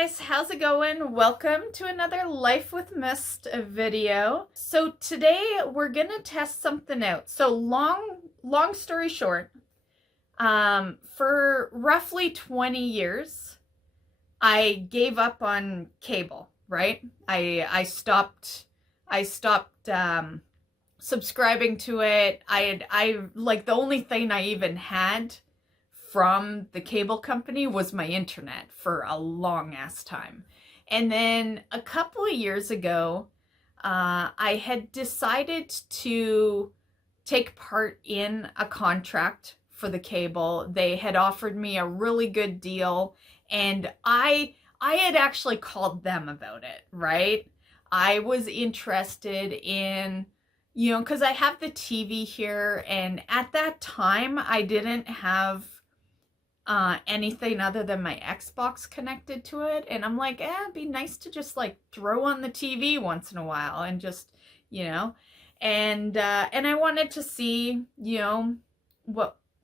guys, how's it going? Welcome to another Life with Mist video. So today we're gonna test something out. So long story short, for roughly 20 years, I gave up on cable, right? I stopped subscribing to it. I like the only thing I even had from the cable company was my internet for a long ass time. And then a couple of years ago, I had decided to take part in a contract for the cable. They had offered me a really good deal, and I had actually called them about it, right? I was interested in, because I have the TV here, and at that time I didn't have anything other than my Xbox connected to it, and I'm like, it'd be nice to just like throw on the TV once in a while and just, and I wanted to see,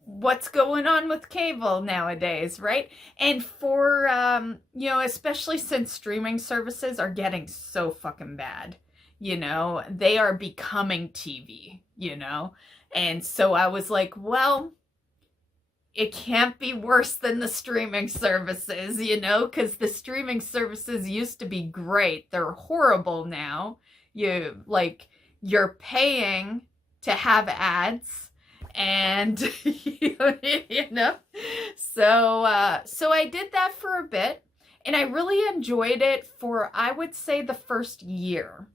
what's going on with cable nowadays, right? And for especially since streaming services are getting so fucking bad, they are becoming TV, and so I was like, well, it can't be worse than the streaming services, because the streaming services used to be great. They're horrible now. You're paying to have ads, and so I did that for a bit, and I really enjoyed it for, I would say, the first year.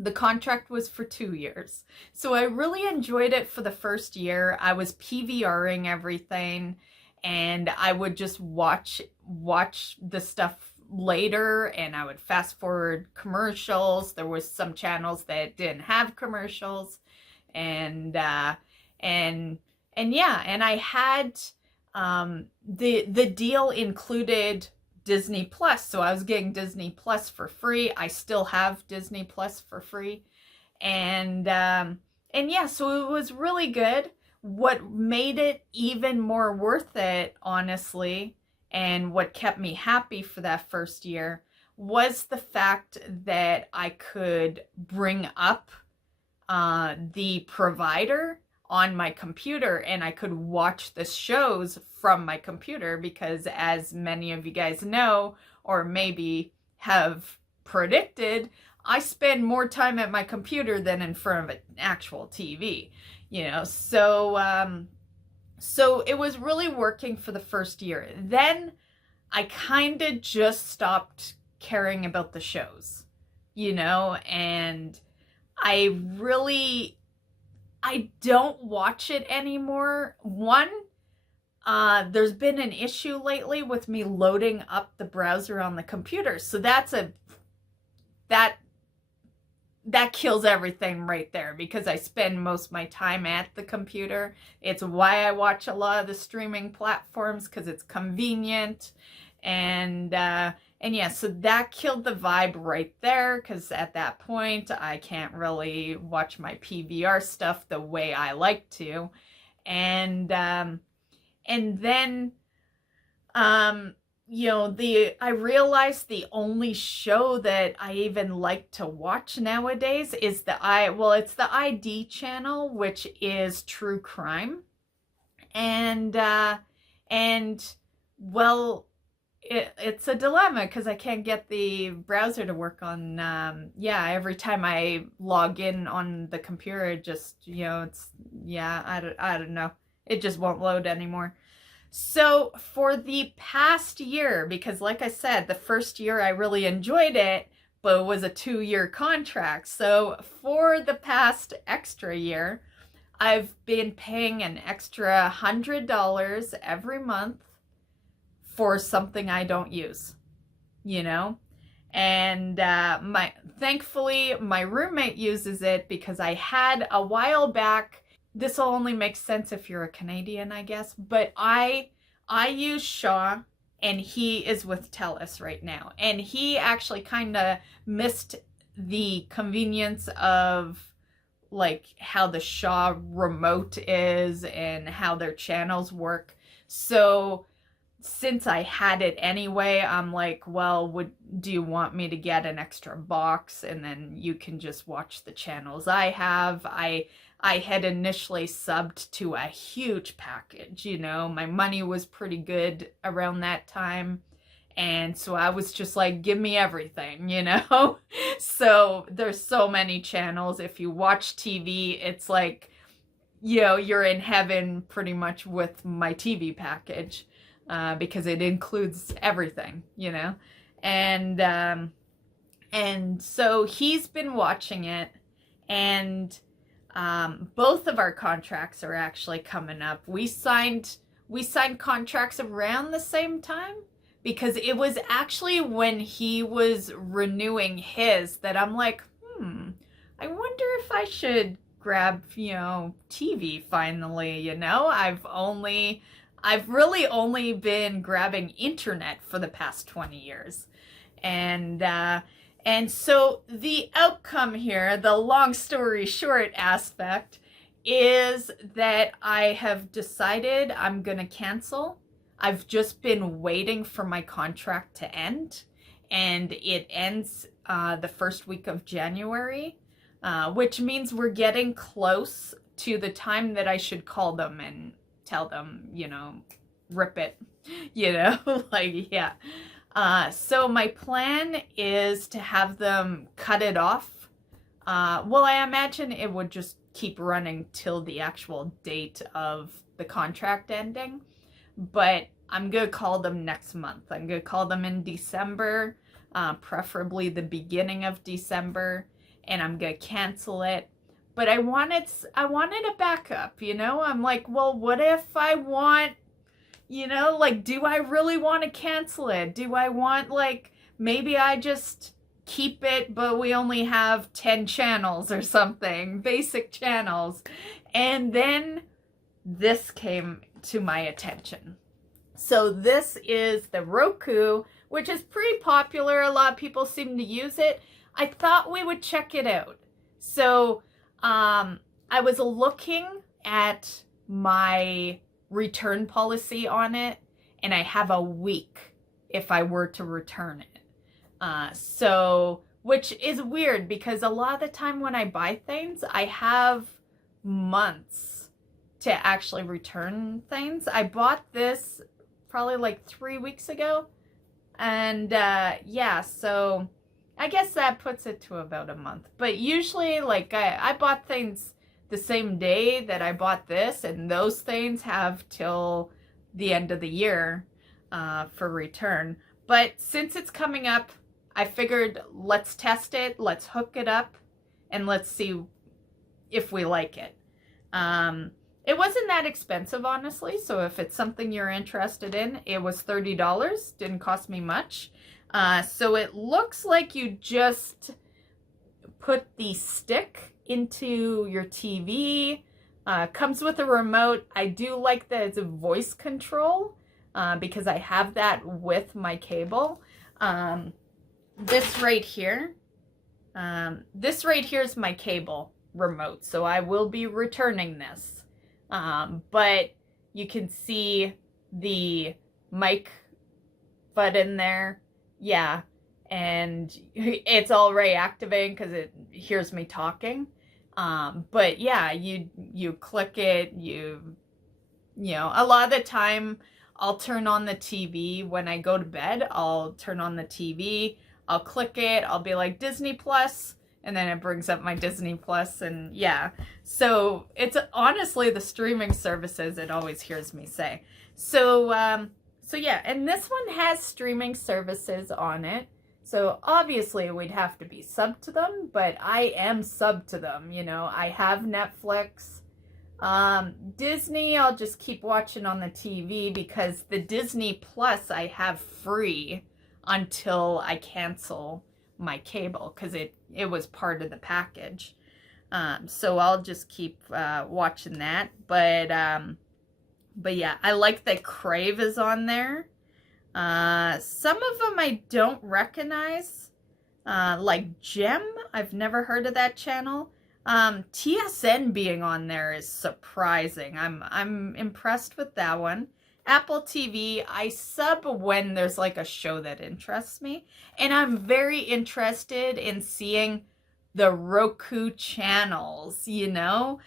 The contract was for 2 years. So I really enjoyed it for the first year. I was PVRing everything, and I would just watch the stuff later, and I would fast forward commercials. There was some channels that didn't have commercials, and I had the deal included Disney Plus, so I was getting Disney Plus for free. I still have Disney Plus for free, and so it was really good. What made it even more worth it, honestly, and what kept me happy for that first year was the fact that I could bring up the provider on my computer, and I could watch the shows from my computer, because as many of you guys know, or maybe have predicted, I spend more time at my computer than in front of an actual TV, so it was really working for the first year. Then I kind of just stopped caring about the shows, and I don't watch it anymore. One, there's been an issue lately with me loading up the browser on the computer. So that kills everything right there, because I spend most of my time at the computer. It's why I watch a lot of the streaming platforms, because it's convenient. So that killed the vibe right there, because at that point I can't really watch my PVR stuff the way I like to. And then I realized the only show that I even like to watch nowadays is it's the ID channel, which is true crime. It's a dilemma, because I can't get the browser to work on, every time I log in on the computer, it just, I don't know. It just won't load anymore. So for the past year, because like I said, the first year I really enjoyed it, but it was a 2-year contract. So for the past extra year, I've been paying an extra $100 every month for something I don't use, and thankfully my roommate uses it, because I had a while back, this will only make sense if you're a Canadian, I guess, but I use Shaw, and he is with TELUS right now, and he actually kind of missed the convenience of like how the Shaw remote is and how their channels work. So since I had it anyway, I'm like, well, do you want me to get an extra box and then you can just watch the channels I have? I had initially subbed to a huge package, you know, my money was pretty good around that time. And so I was just like, give me everything, you know? So there's so many channels. If you watch TV, it's like, you know, you're in heaven pretty much with my TV package. Because it includes everything, you know, and so he's been watching it, and both of our contracts are actually coming up. We signed contracts around the same time, because it was actually when he was renewing his that I'm like, I wonder if I should grab, you know, TV finally, you know. I've really only been grabbing internet for the past 20 years. And so the outcome here, the long story short aspect, is that I have decided I'm going to cancel. I've just been waiting for my contract to end, and it ends the first week of January, which means we're getting close to the time that I should call them and tell them, you know, rip it, you know, like, yeah. So my plan is to have them cut it off. Well, I imagine it would just keep running till the actual date of the contract ending, but I'm going to call them next month. I'm going to call them in December, preferably the beginning of December, and I'm going to cancel it. But I wanted a backup, you know? I'm like, well, what if I want, you know, like, do I really want to cancel it? Do I want, like, maybe I just keep it, but we only have 10 channels or something, basic channels. And then this came to my attention. So this is the Roku, which is pretty popular. A lot of people seem to use it. I thought we would check it out. So I was looking at my return policy on it, and I have a week if I were to return it. So, which is weird because a lot of the time when I buy things, I have months to actually return things. I bought this probably like 3 weeks ago, and yeah, so I guess that puts it to about a month. But usually, like, I bought things the same day that I bought this, and those things have till the end of the year for return. But since it's coming up, I figured let's test it, let's hook it up, and let's see if we like it. It wasn't that expensive, honestly, so if it's something you're interested in, it was $30, didn't cost me much. So it looks like you just put the stick into your TV. Comes with a remote. I do like that it's a voice control because I have that with my cable. This right here is my cable remote, so I will be returning this. But you can see the mic button there. Yeah, and it's already activating because it hears me talking. But yeah, you click it, you know, a lot of the time I'll turn on the TV when I go to bed. I'll turn on the TV, I'll click it, I'll be like Disney Plus, and then it brings up my Disney Plus, and yeah. So it's honestly the streaming services it always hears me say. So yeah, and this one has streaming services on it. So obviously we'd have to be subbed to them, but I am subbed to them, you know. I have Netflix. Disney, I'll just keep watching on the TV because the Disney Plus I have free until I cancel my cable because it was part of the package. So I'll just keep watching that. But yeah, I like that Crave is on there. Some of them I don't recognize, like Gem. I've never heard of that channel. TSN being on there is surprising. I'm impressed with that one. Apple TV, I sub when there's like a show that interests me. And I'm very interested in seeing the Roku channels, you know?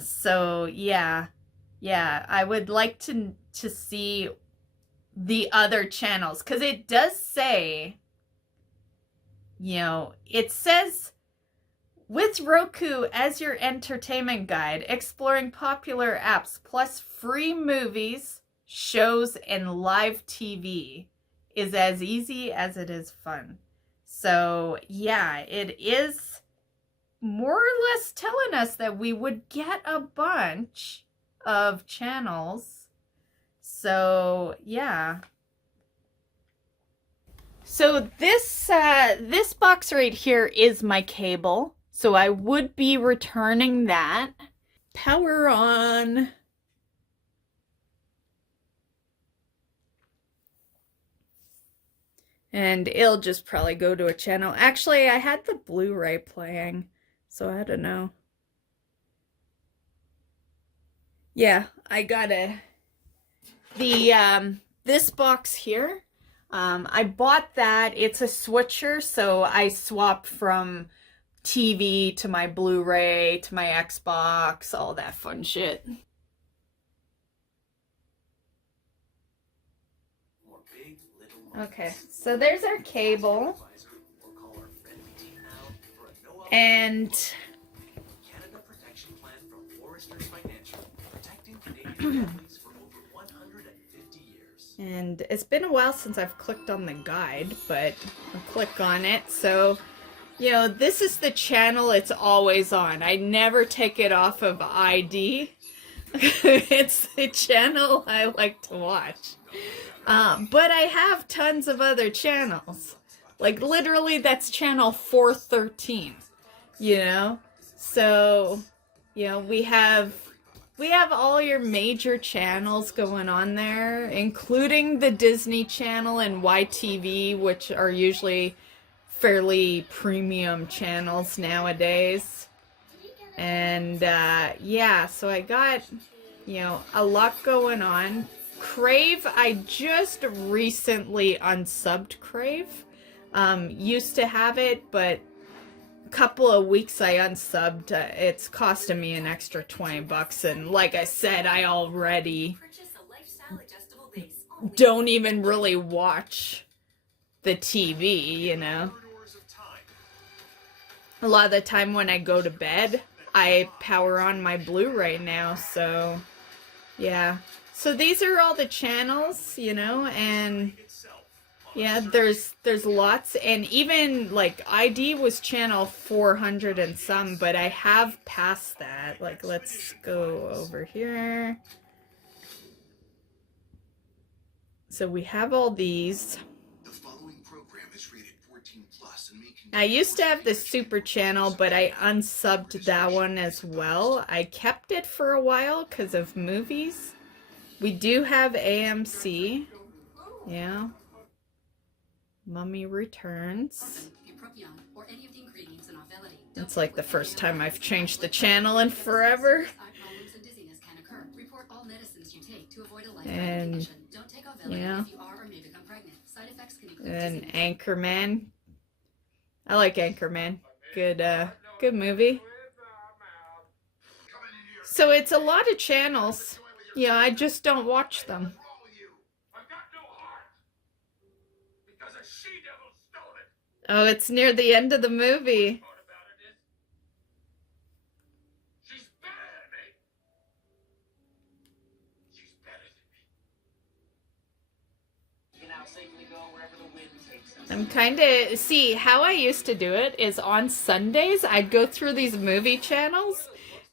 So yeah. Yeah, I would like to see the other channels, because it does say, you know, it says, with Roku as your entertainment guide, exploring popular apps plus free movies, shows, and live TV is as easy as it is fun. So yeah, it is more or less telling us that we would get a bunch of channels. So yeah. So this box right here is my cable. So I would be returning that. Power on. And it'll just probably go to a channel. Actually, I had the Blu-ray playing, so I don't know. Yeah, I got this box here. I bought that. It's a switcher, so I swap from TV to my Blu-ray to my Xbox, all that fun shit. Okay, so there's our cable. And and it's been a while since I've clicked on the guide, but I'll click on it. So, you know, this is the channel it's always on. I never take it off of ID. It's the channel I like to watch. But I have tons of other channels. Like, literally, that's channel 413, you know? So, you know, we have all your major channels going on there, including the Disney Channel and YTV, which are usually fairly premium channels nowadays. And yeah, so I got, you know, a lot going on. Crave, I just recently unsubbed Crave. Used to have it, but a couple of weeks I unsubbed. It's costing me an extra $20, and like I said, I already don't even really watch the TV, you know. A lot of the time when I go to bed, I power on my Blu-ray now, so yeah. So these are all the channels, you know, and yeah, there's lots, and even like ID was channel 400 and some, but I have passed that. Like, let's go over here. So we have all these. I used to have the Super Channel, but I unsubbed that one as well. I kept it for a while because of movies. We do have AMC. Yeah. Mummy Returns. It's like the first time I've changed the channel in forever. And yeah. And Anchorman. I like Anchorman. Good movie. So it's a lot of channels. Yeah, I just don't watch them. Oh, it's near the end of the movie. I'm kind of, see, how I used to do it is on Sundays, I'd go through these movie channels,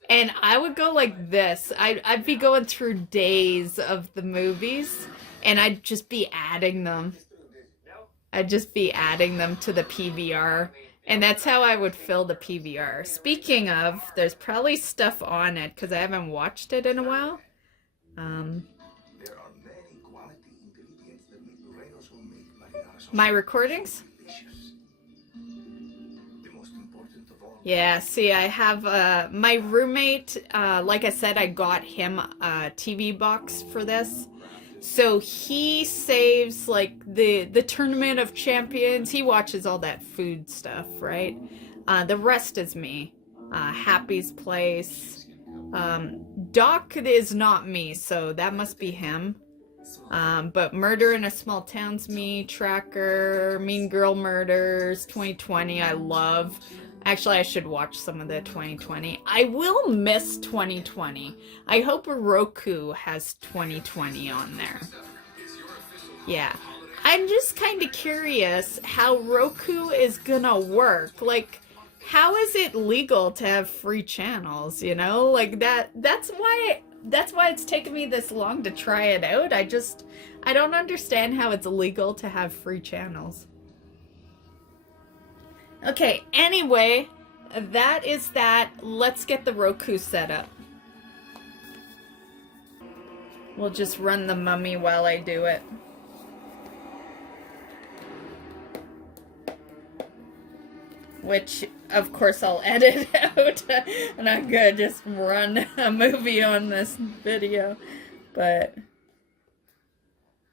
and I would go like this. I'd be going through days of the movies, and I'd just be adding them. I'd just be adding them to the PVR, and that's how I would fill the PVR. Speaking of, there's probably stuff on it, because I haven't watched it in a while. My recordings? Yeah, see, I have my roommate, like I said, I got him a TV box for this, So he saves like the Tournament of Champions. He watches all that food stuff, right? The rest is me. Happy's Place. Doc is not me, so that must be him. But Murder in a Small Town's me. Tracker, Mean Girl Murders, 2020 I love. Actually, I should watch some of the 2020. I will miss 2020. I hope Roku has 2020 on there. Yeah. I'm just kind of curious how Roku is gonna work. Like, how is it legal to have free channels, you know? Like that's why it's taken me this long to try it out. I don't understand how it's legal to have free channels. Okay, anyway, that is that. Let's get the Roku set up. We'll just run the mummy while I do it. Which, of course, I'll edit out. I'm not gonna just run a movie on this video. But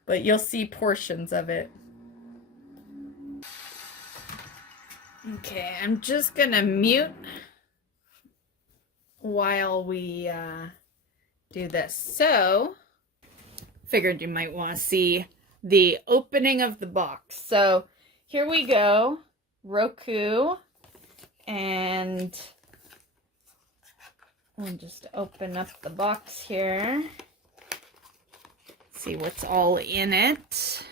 you'll see portions of it. Okay, I'm just gonna mute while we do this. So, figured you might want to see the opening of the box. So, here we go. Roku, and we'll just open up the box here. See what's all in it.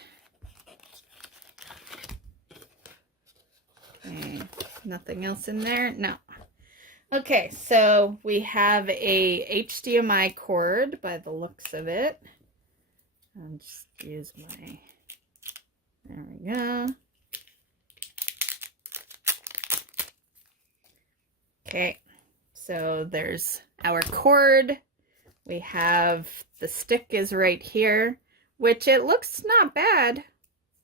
Okay, nothing else in there? No. Okay, so we have a HDMI cord by the looks of it. I'll just use my, there we go. Okay, so there's our cord. We have the stick is right here, which it looks not bad.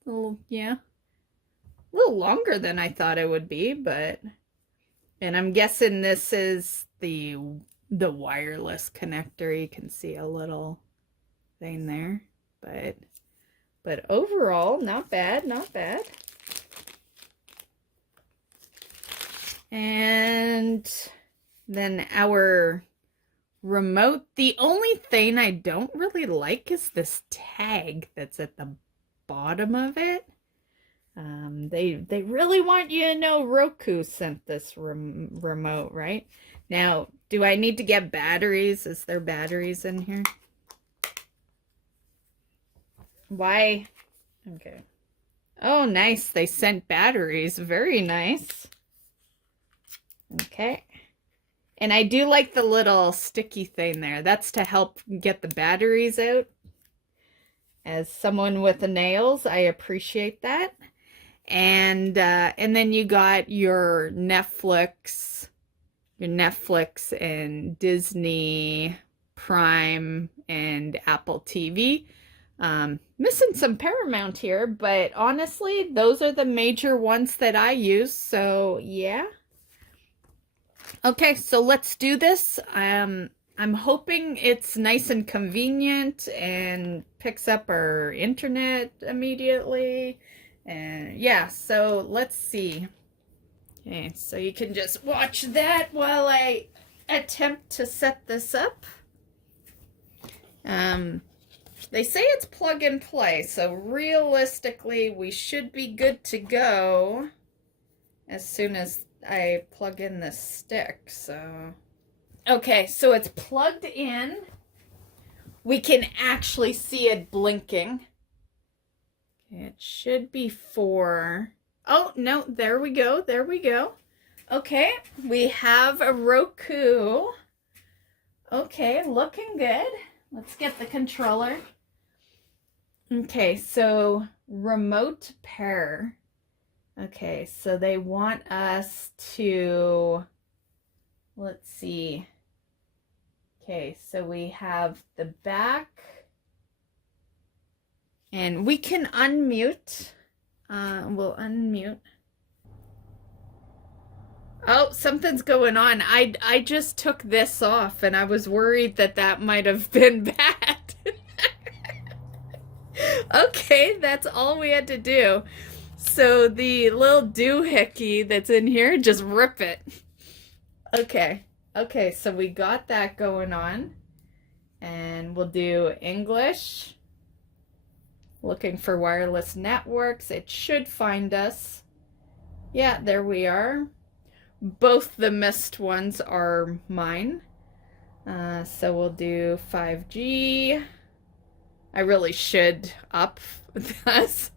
A little, yeah. A little longer than I thought it would be, but, and I'm guessing this is the wireless connector. You can see a little thing there, but overall, not bad, not bad. And then our remote. The only thing I don't really like is this tag that's at the bottom of it. They really want you to know Roku sent this remote, right? Now, do I need to get batteries? Is there batteries in here? Why? Okay. Oh, nice. They sent batteries. Very nice. Okay. And I do like the little sticky thing there. That's to help get the batteries out. As someone with the nails, I appreciate that. And then you got your Netflix and Disney Prime and Apple TV. Missing some Paramount here, but honestly, those are the major ones that I use. So yeah. Okay, so let's do this. I'm hoping it's nice and convenient and picks up our internet immediately. And yeah, so let's see. Okay, so you can just watch that while I attempt to set this up. They say it's plug and play, so realistically we should be good to go as soon as I plug in this stick. So okay, so it's plugged in. We can actually see it blinking. It should be 4. Oh, no, there we go. There we go. Okay, we have a Roku. Okay, looking good. Let's get the controller. Okay, so remote pair. Okay, so they want us to, let's see. Okay, so we have the back. And we can unmute. We'll unmute. Oh, something's going on. I just took this off and I was worried that that might have been bad. Okay, that's all we had to do. So the little doohickey that's in here, just rip it. Okay. Okay, so we got that going on. And we'll do English. Looking for wireless networks. It should find us. Yeah, there we are. Both the missed ones are mine. So we'll do 5G. I really should up this.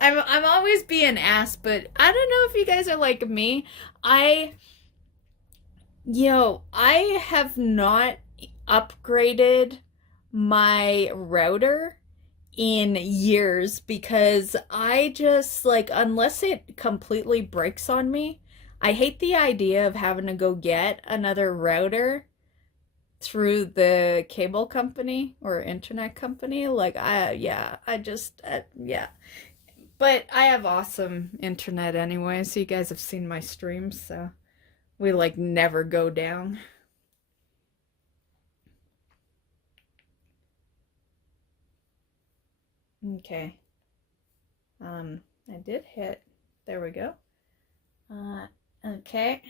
I'm always being asked, but I don't know if you guys are like me. I have not upgraded my router in years because I just like, unless it completely breaks on me, I hate the idea of having to go get another router through the cable company or internet company. Like, yeah. But I have awesome internet anyway, so you guys have seen my streams, so we like never go down. Okay. I did hit. There we go. Okay.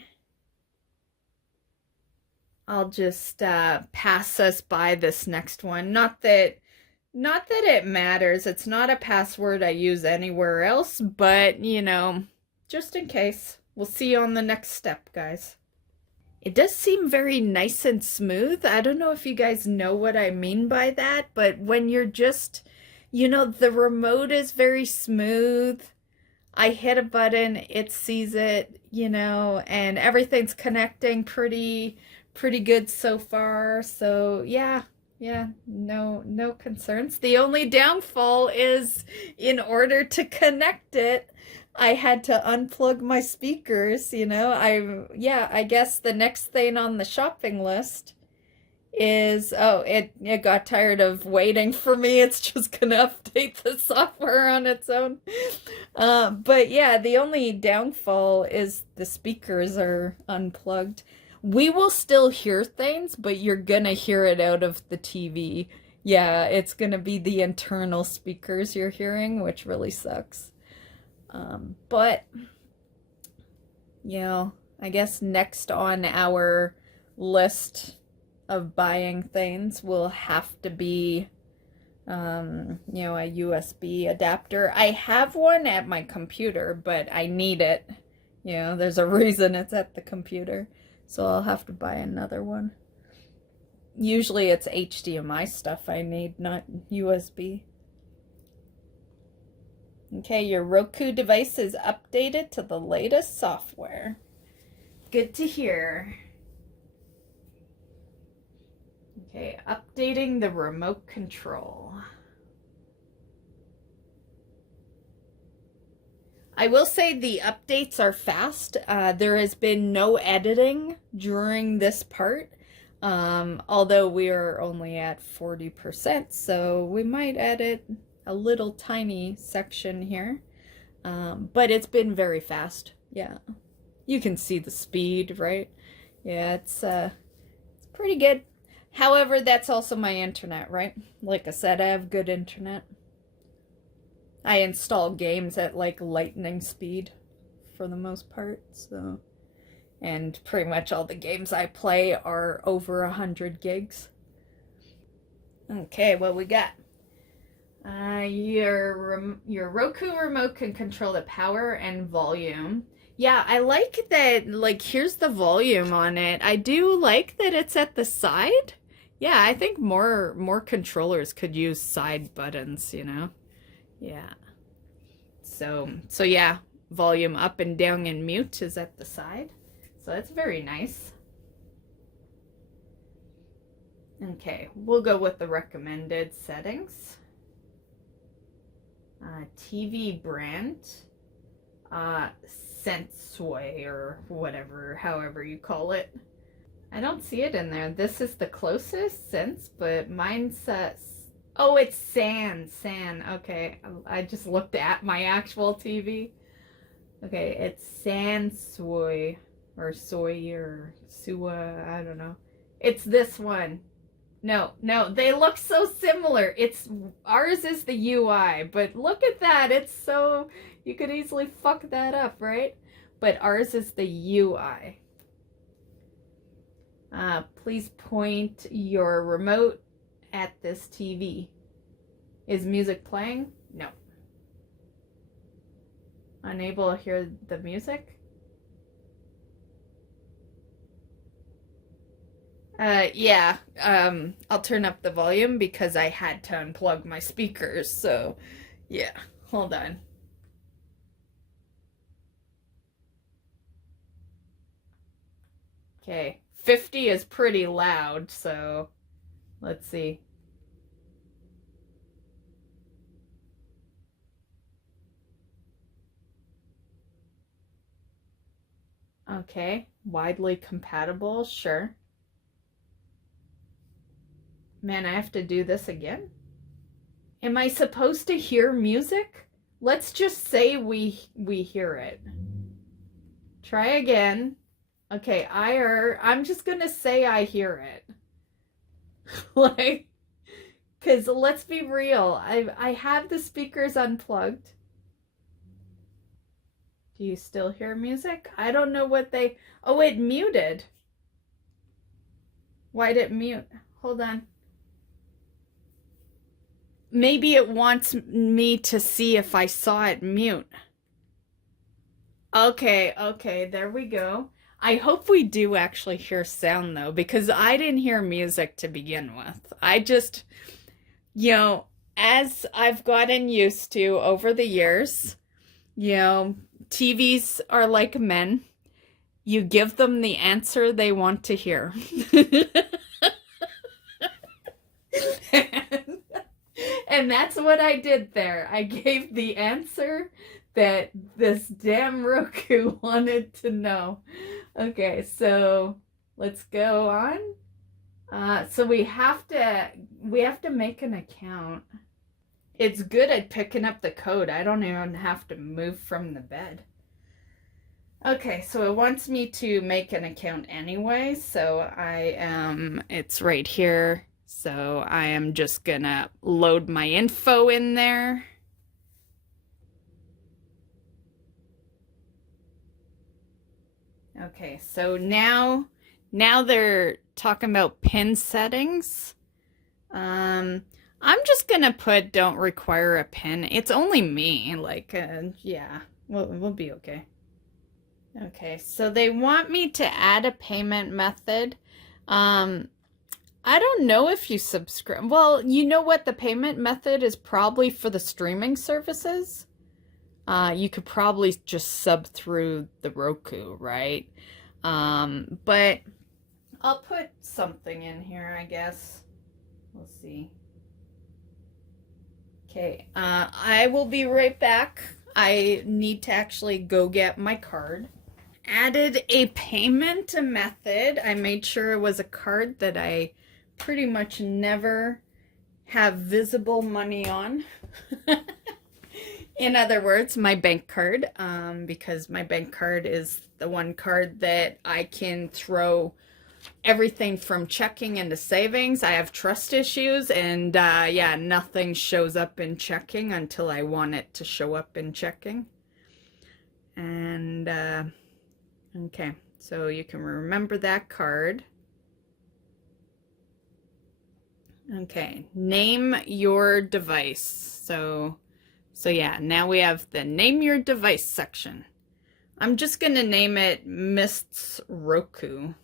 I'll just pass us by this next one. Not that it matters. It's not a password I use anywhere else, but just in case. We'll see you on the next step, guys. It does seem very nice and smooth. I don't know if you guys know what I mean by that, but when you're just, the remote is very smooth. I hit a button, it sees it, and everything's connecting pretty good so far. So yeah, no concerns. The only downfall is in order to connect it, I had to unplug my speakers, I guess the next thing on the shopping list is, it got tired of waiting for me. It's just gonna update the software on its own. But yeah, the only downfall is the speakers are unplugged. We will still hear things, but you're gonna hear it out of the TV. Yeah, it's gonna be the internal speakers you're hearing, which really sucks. But, I guess next on our list of buying things will have to be, a USB adapter. I have one at my computer, but I need it. There's a reason it's at the computer. So I'll have to buy another one. Usually it's HDMI stuff I need, not USB. Okay, your Roku device is updated to the latest software. Good to hear. Okay, updating the remote control. I will say the updates are fast. There has been no editing during this part, although we are only at 40%, so we might edit a little tiny section here, but it's been very fast. Yeah, you can see the speed, right? Yeah, it's pretty good. However, that's also my internet, right? Like I said, I have good internet. I install games at like lightning speed for the most part, so, and pretty much all the games I play are over 100 gigs. Okay, what we got? Your Roku remote can control the power and volume. Yeah, I like that, like, here's the volume on it. I do like that it's at the side. Yeah, I think more controllers could use side buttons, Yeah. So yeah, volume up and down and mute is at the side. So that's very nice. Okay, we'll go with the recommended settings. TV brand, Sensoi or whatever, however you call it. I don't see it in there. This is the closest Sense, but mine says, oh, it's San. Okay, I just looked at my actual TV. Okay, it's Sansoi or Soy or Sua, I don't know. It's this one. No, no, they look so similar. It's ours is the UI, but look at that. It's so you could easily fuck that up, right? But ours is the UI. Please point your remote at this TV. Is music playing? No. Unable to hear the music? Yeah. I'll turn up the volume because I had to unplug my speakers. So, yeah. Hold on. Okay. 50 is pretty loud, so let's see. Okay. Widely compatible, sure. Man, I have to do this again? Am I supposed to hear music? Let's just say we hear it. Try again. Okay, I'm just gonna say I hear it. Like, because let's be real, I have the speakers unplugged. Do you still hear music? I don't know what they... Oh, it muted. Why'd it mute? Hold on. Maybe it wants me to see if I saw it mute. Okay, okay, there we go. I hope we do actually hear sound though, because I didn't hear music to begin with. I just, as I've gotten used to over the years, TVs are like men. You give them the answer they want to hear. And that's what I did there. I gave the answer that this damn Roku wanted to know. Okay, so let's go on. So we have to make an account. It's good at picking up the code. I don't even have to move from the bed. Okay, so it wants me to make an account anyway, so it's right here. So I am just gonna load my info in there. Okay, so now they're talking about pin settings. I'm just gonna put don't require a pin. It's only me, yeah, we'll be okay. Okay, so they want me to add a payment method. I don't know if you subscribe. Well, you know what? The payment method is probably for the streaming services. You could probably just sub through the Roku, right? But I'll put something in here, I guess. We'll see. Okay, I will be right back. I need to actually go get my card. Added a payment method. I made sure it was a card that I pretty much never have visible money on. In other words, my bank card, because my bank card is the one card that I can throw everything from checking into savings. I have trust issues, and yeah, nothing shows up in checking until I want it to show up in checking. And okay, so you can remember that card. Okay, name your device. So yeah, now we have the name your device section. I'm just gonna name it Mists Roku.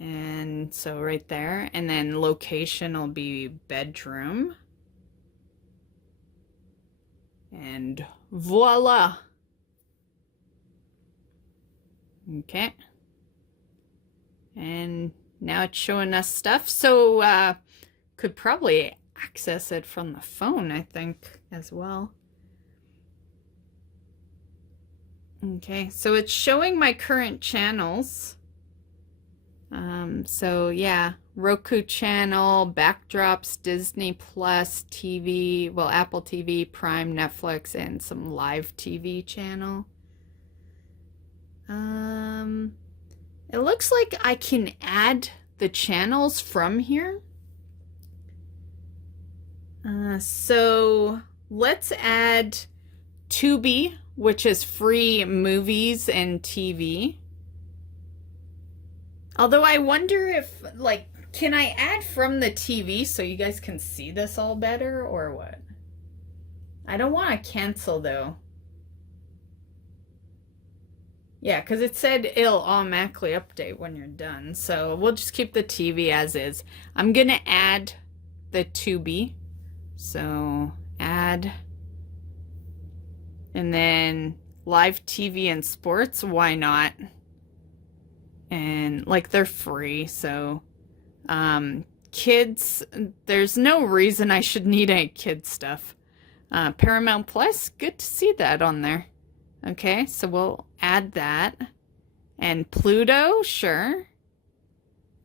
And so right there, and then location will be bedroom. And voila. Okay. And now it's showing us stuff. So could probably access it from the phone, I think, as well. Okay, so it's showing my current channels. So yeah, Roku channel, backdrops, Disney Plus, TV, well, Apple TV, Prime, Netflix, and some live TV channel. It looks like I can add the channels from here. So let's add Tubi, which is free movies and TV. Although I wonder if, like, can I add from the TV so you guys can see this all better or what? I don't want to cancel though. Yeah, because it said it'll automatically update when you're done. So we'll just keep the TV as is. I'm going to add the Tubi. So add. And then live TV and sports. Why not? And like they're free. So kids, there's no reason I should need any kid stuff. Paramount Plus, good to see that on there. Okay, so we'll add that. And Pluto, sure.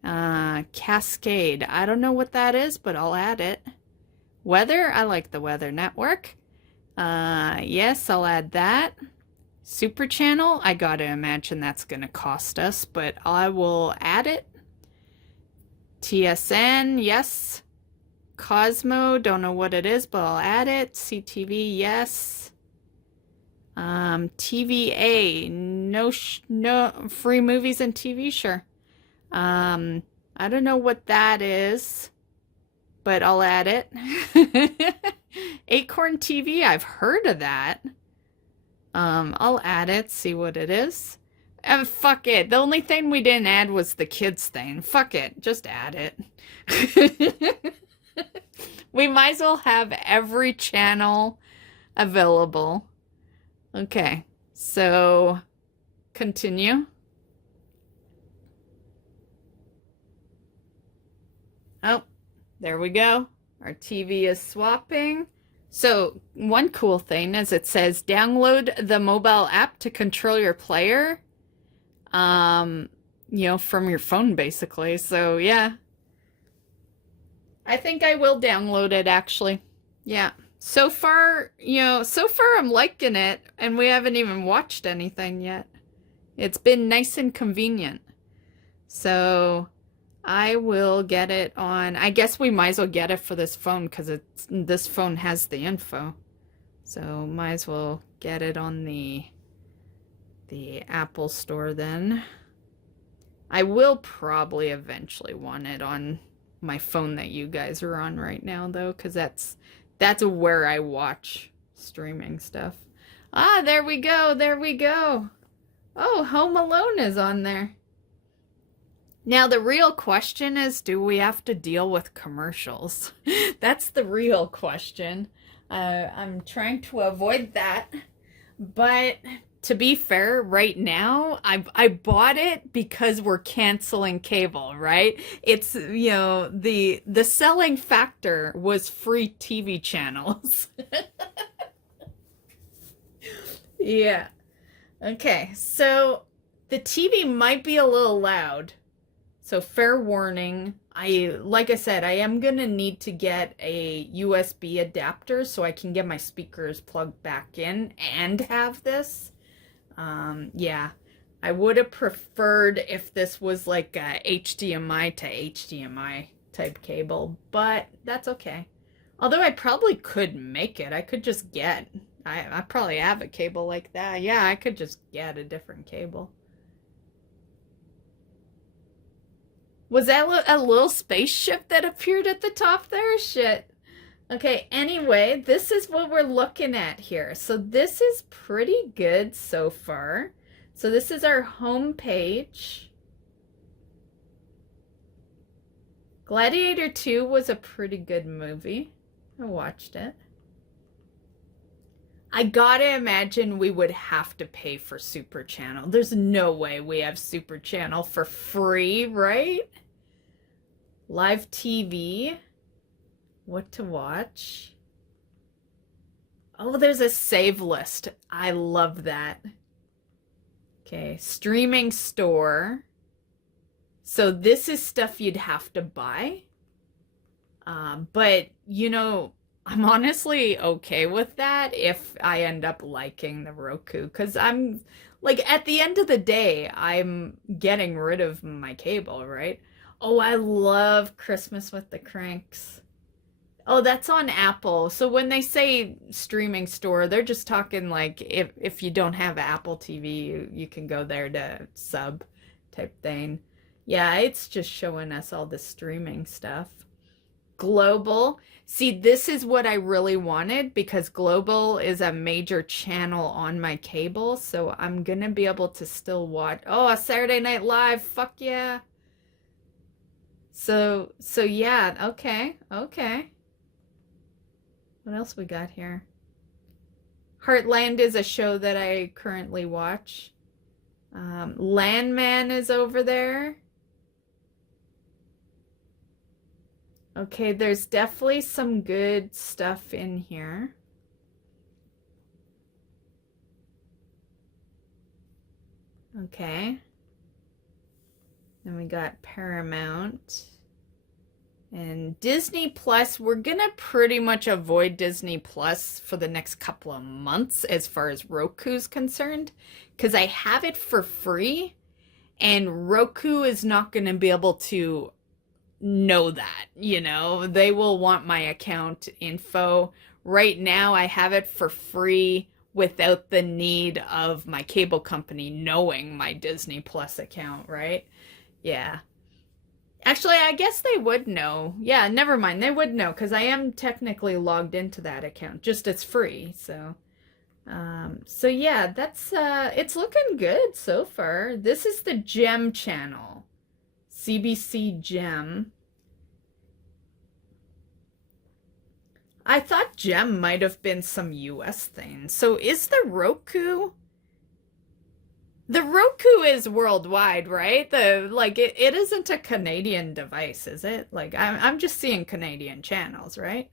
Cascade, I don't know what that is, but I'll add it. Weather, I like the Weather Network. Yes, I'll add that. Super Channel, I gotta imagine that's gonna cost us, but I will add it. TSN, yes. Cosmo, don't know what it is, but I'll add it. CTV, yes. TVA, no free movies and TV, sure. I don't know what that is, but I'll add it. Acorn TV, I've heard of that. I'll add it, see what it is. Fuck it. The only thing we didn't add was the kids thing. Fuck it. Just add it. We might as well have every channel available. Okay. So, continue. Oh, there we go. Our TV is swapping. So, one cool thing is it says download the mobile app to control your player. From your phone basically. So yeah, I think I will download it actually. Yeah. So far I'm liking it and we haven't even watched anything yet. It's been nice and convenient. So I will get it on, I guess we might as well get it for this phone because this phone has the info. So might as well get it on the Apple Store then. I will probably eventually want it on my phone that you guys are on right now though, because that's where I watch streaming stuff. Ah, there we go. Oh, Home Alone is on there. Now the real question is, do we have to deal with commercials? That's the real question. I'm trying to avoid that, but to be fair, right now, I bought it because we're canceling cable, right? It's, the selling factor was free TV channels. Yeah. Okay, so the TV might be a little loud. So fair warning. Like I said, I am going to need to get a USB adapter so I can get my speakers plugged back in and have this. Yeah, I would have preferred if this was like a HDMI to HDMI type cable, but that's okay. Although I probably could make it. I could just get, I probably have a cable like that. Yeah, I could just get a different cable. Was that a little spaceship that appeared at the top there? Shit. Okay, anyway, this is what we're looking at here. So this is pretty good so far. So this is our home page. Gladiator 2 was a pretty good movie. I watched it. I gotta imagine we would have to pay for Super Channel. There's no way we have Super Channel for free, right? Live TV. What to watch? Oh, there's a save list. I love that. Okay, streaming store. So this is stuff you'd have to buy. But, I'm honestly okay with that if I end up liking the Roku. Because I'm, like, at the end of the day, I'm getting rid of my cable, right? Oh, I love Christmas with the Cranks. Oh, that's on Apple. So when they say streaming store, they're just talking like if you don't have Apple TV, you can go there to sub type thing. Yeah, it's just showing us all the streaming stuff. Global. See, this is what I really wanted because Global is a major channel on my cable, so I'm gonna be able to still watch. Oh, a Saturday Night Live. Fuck yeah. So yeah, okay, okay. What else we got here? Heartland is a show that I currently watch. Landman is over there. Okay, there's definitely some good stuff in here. Okay. Then we got Paramount. And Disney Plus, we're gonna pretty much avoid Disney Plus for the next couple of months as far as Roku's concerned, because I have it for free, and Roku is not gonna be able to know that, you know, they will want my account info. Right now, I have it for free without the need of my cable company knowing my Disney Plus account, right? Yeah. Actually, I guess they would know. Yeah, never mind. They would know because I am technically logged into that account. Just it's free. So yeah, that's it's looking good so far. This is the Gem channel. CBC Gem. I thought Gem might have been some US thing. So is the Roku? The Roku is worldwide, right? It isn't a Canadian device, is it? Like I'm just seeing Canadian channels, right?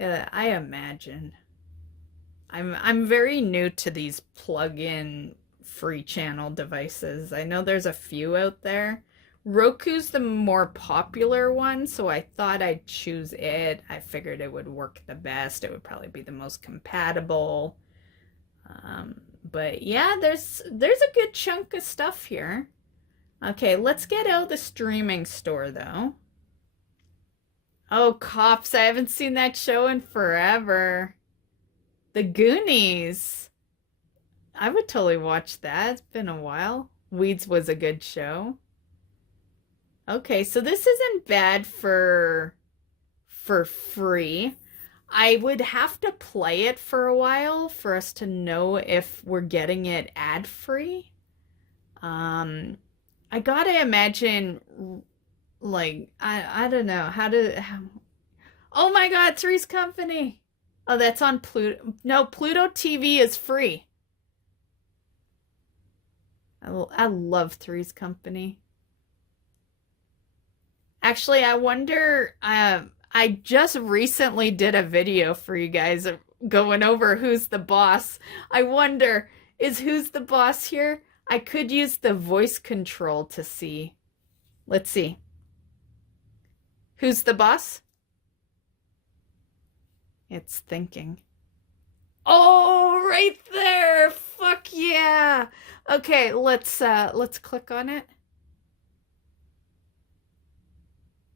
I imagine. I'm very new to these plug-in free channel devices. I know there's a few out there. Roku's the more popular one, so I thought I'd choose it. I figured it would work the best. It would probably be the most compatible. But yeah, there's a good chunk of stuff here. Okay, let's get out the streaming store though. Oh, Cops, I haven't seen that show in forever. The Goonies. I would totally watch that. It's been a while. Weeds was a good show. Okay, so this isn't bad for free. I would have to play it for a while for us to know if we're getting it ad-free. I gotta imagine, like, I don't know oh my God, Three's Company. Oh, that's on Pluto. No, Pluto TV is free. I love Three's Company. Actually, I wonder, I just recently did a video for you guys going over Who's the Boss. I wonder, is Who's the Boss here? I could use the voice control to see. Let's see. Who's the boss? It's thinking. Oh, right there. Fuck yeah. Okay, let's click on it.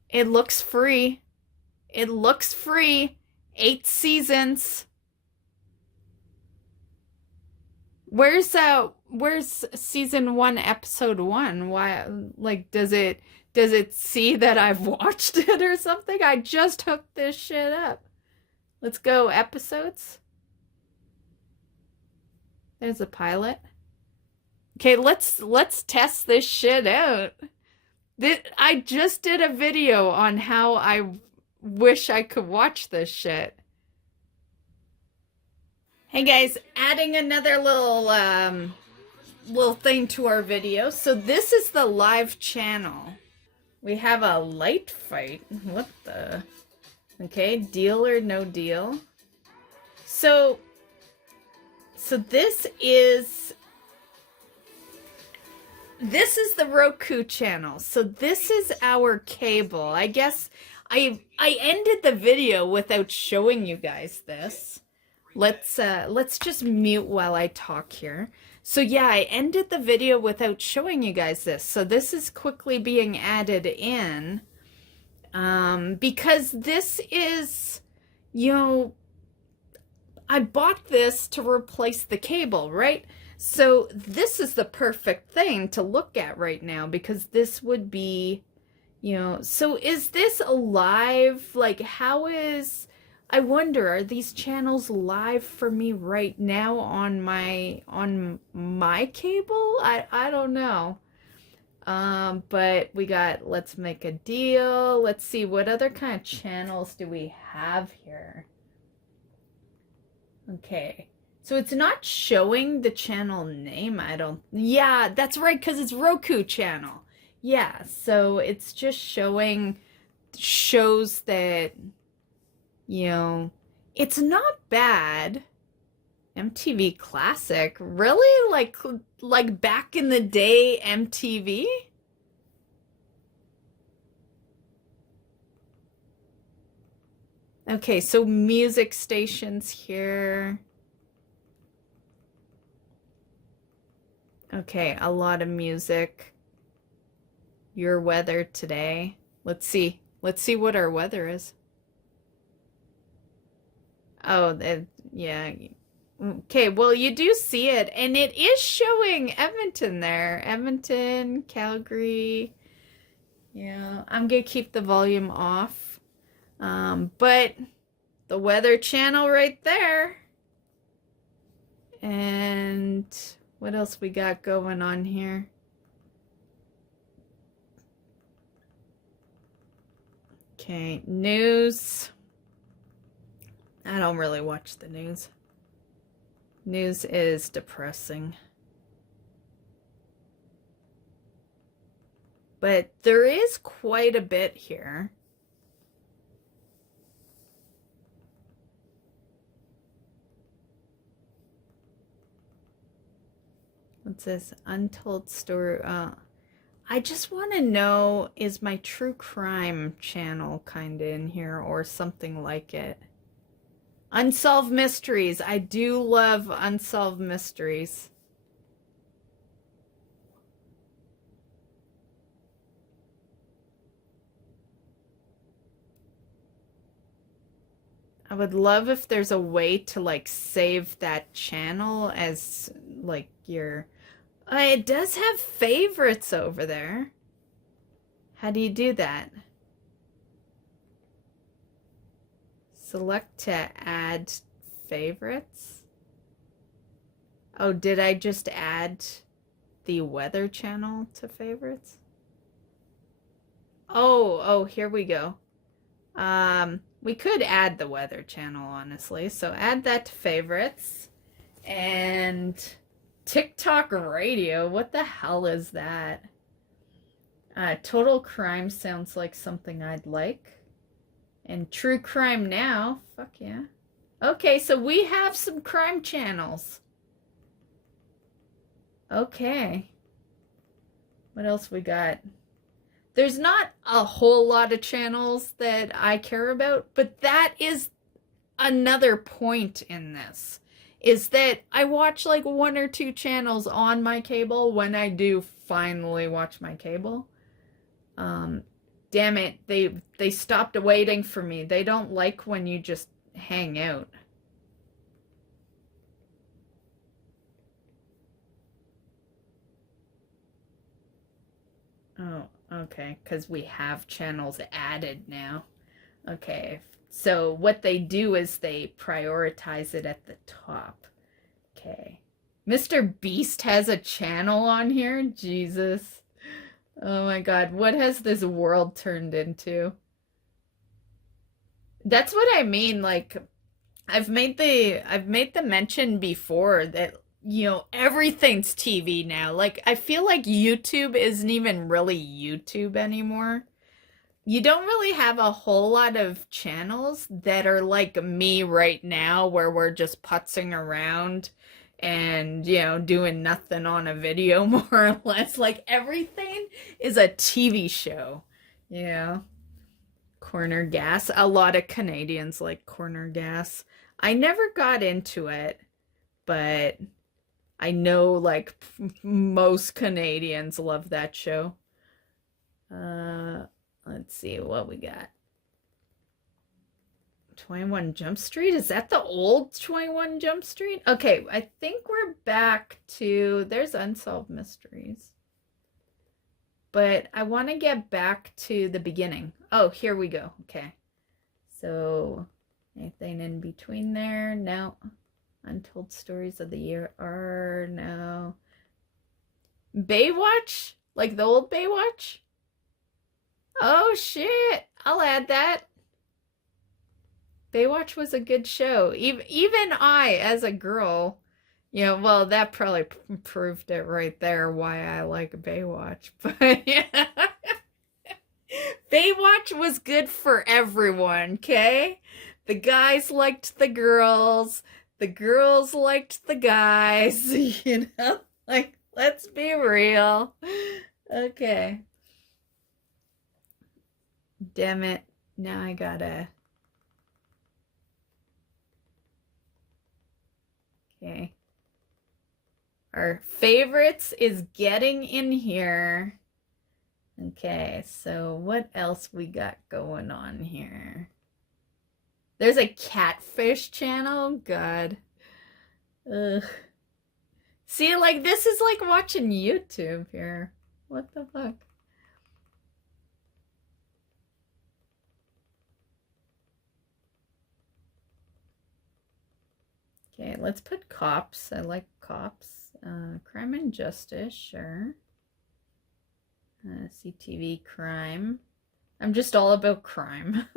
It looks free. It looks free. 8 seasons. Where's season 1, episode 1? Why, like, does it see that I've watched it or something? I just hooked this shit up. Let's go episodes. There's a pilot. Okay, let's test this shit out. I just did a video on how I wish I could watch this shit. Hey guys, adding another little thing to our video. So this is the live channel. We have a light fight. What the? Okay, deal or no deal. So this is the Roku channel. So this is our cable. I guess I ended the video without showing you guys this. Let's just mute while I talk here. So yeah, I ended the video without showing you guys this. So this is quickly being added in. because this is, you know, I bought this to replace the cable, right? So this is the perfect thing to look at right now because this would be, you know, so is this live? Like, how is, I wonder, are these channels live for me right now on my cable? I don't know. But we got Let's Make a Deal. Let's see, what other kind of channels do we have here? Okay. So it's not showing the channel name, I don't. Yeah, that's right, because it's Roku channel. Yeah, so it's just showing shows that, you know, it's not bad. MTV Classic, really? Like back in the day MTV? Okay, so music stations here. Okay, a lot of music. Your weather today. Let's see. Let's see what our weather is. Oh, yeah. Okay, well, you do see it, and it is showing Edmonton there. Edmonton, Calgary. Yeah, I'm gonna keep the volume off. But the weather channel right there. And what else we got going on here? Okay, news. I don't really watch the news. News is depressing. But there is quite a bit here. What's this? Untold story. I just want to know, is my true crime channel kind of in here or something like it? Unsolved mysteries. I do love unsolved mysteries. I would love if there's a way to like save that channel as like your... it does have favorites over there. How do you do that? Select to add favorites. Oh, did I just add the weather channel to favorites? Oh, here we go. We could add the weather channel, honestly. So add that to favorites. And TikTok radio. What the hell is that? Total crime sounds like something I'd like. And true crime now. Fuck yeah. Okay, so we have some crime channels. Okay. What else we got? There's not a whole lot of channels that I care about, but that is another point in this. Is that I watch like one or two channels on my cable when I do finally watch my cable. Damn it, they stopped waiting for me. They don't like when you just hang out. Oh, okay, because we have channels added now. Okay, so what they do is they prioritize it at the top. Okay. Mr. Beast has a channel on here? Jesus. Oh my god, what has this world turned into? That's what I mean, like I've made the mention before that, you know, everything's TV now. Like I feel like YouTube isn't even really YouTube anymore. You don't really have a whole lot of channels that are like me right now where we're just putzing around and, you know, doing nothing on a video more or less. Like everything is a TV show. Yeah. Corner gas. A lot of Canadians like corner gas. I never got into it, but I know like most Canadians love that show. Let's see what we got. 21 Jump Street? Is that the old 21 Jump Street? Okay, I think we're back to, there's Unsolved Mysteries. But I want to get back to the beginning. Oh, here we go. Okay. So, anything in between there? No. Untold Stories of the Year are no. Baywatch? Like the old Baywatch? Oh, shit. I'll add that. Baywatch was a good show. Even I, as a girl, well, that probably proved it right there why I like Baywatch. But yeah. Baywatch was good for everyone, okay? The guys liked the girls liked the guys, like, let's be real. Okay. Damn it. Now I gotta. Okay. Our favorites is getting in here. Okay, so what else we got going on here? There's a catfish channel? God. Ugh. See, like, this is like watching YouTube here. What the fuck? Okay, let's put cops. I like cops. Crime and Justice, sure. CTV Crime. I'm just all about crime.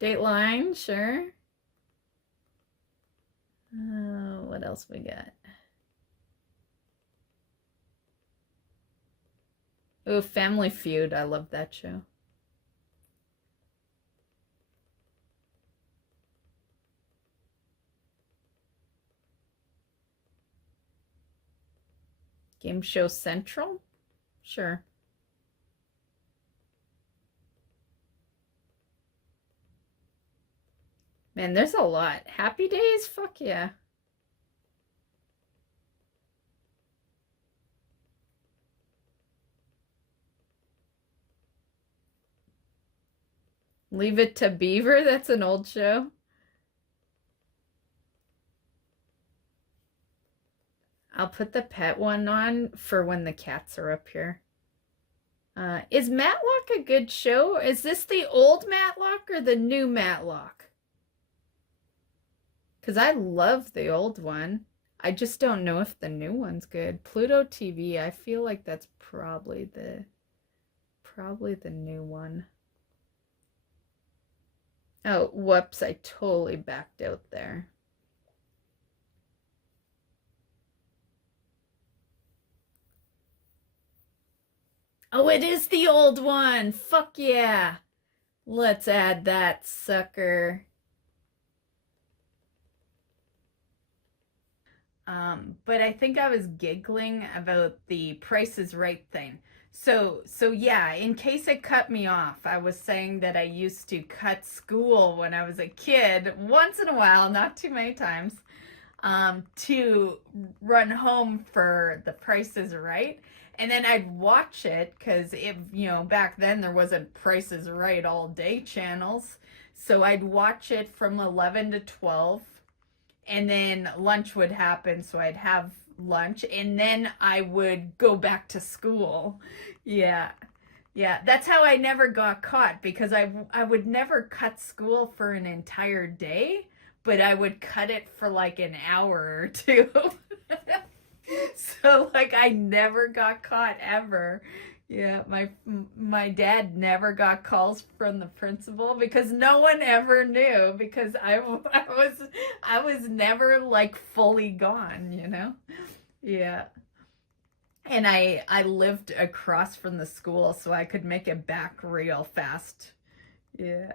Dateline, sure. What else we got? Oh, Family Feud. I love that show. Game Show Central? Sure. Man, there's a lot. Happy Days? Fuck yeah. Leave It to Beaver? That's an old show. I'll put the pet one on for when the cats are up here. Is Matlock a good show? Is this the old Matlock or the new Matlock? Because I love the old one. I just don't know if the new one's good. Pluto TV, I feel like that's probably the new one. Oh, whoops, I totally backed out there. Oh, it is the old one. Fuck yeah. Let's add that sucker. But I think I was giggling about the Price is Right thing. So yeah, in case it cut me off, I was saying that I used to cut school when I was a kid, once in a while, not too many times, to run home for the Price is Right. And then I'd watch it because back then there wasn't Price is Right all day channels. So I'd watch it from 11 to 12. And then lunch would happen, so I'd have lunch, and then I would go back to school. Yeah. Yeah, that's how I never got caught, because I would never cut school for an entire day, but I would cut it for like an hour or two. So like I never got caught ever. Yeah, my dad never got calls from the principal because no one ever knew, because I was never like fully gone. Yeah. And I lived across from the school, so I could make it back real fast. Yeah.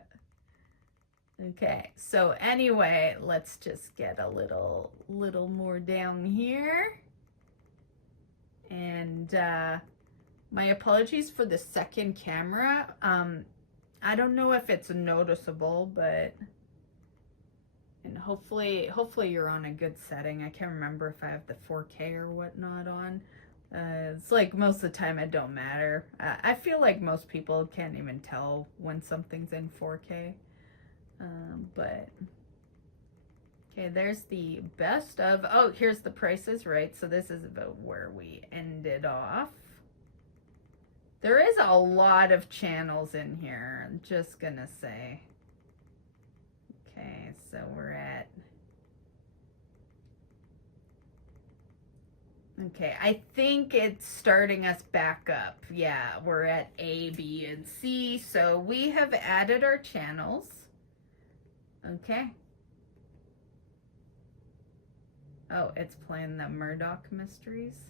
Okay. So anyway, let's just get a little more down here. And my apologies for the second camera. I don't know if it's noticeable, but and hopefully you're on a good setting. I can't remember if I have the 4K or whatnot on, It's like most of the time it don't matter. I feel like most people can't even tell when something's in 4K. But okay, there's the best of. Oh, here's the prices, right? So this is about where we ended off. There is a lot of channels in here, I'm just gonna say. Okay, so we're at. Okay, I think it's starting us back up. Yeah, we're at A, B, and C. So we have added our channels. Okay. Oh, it's playing the Murdoch Mysteries.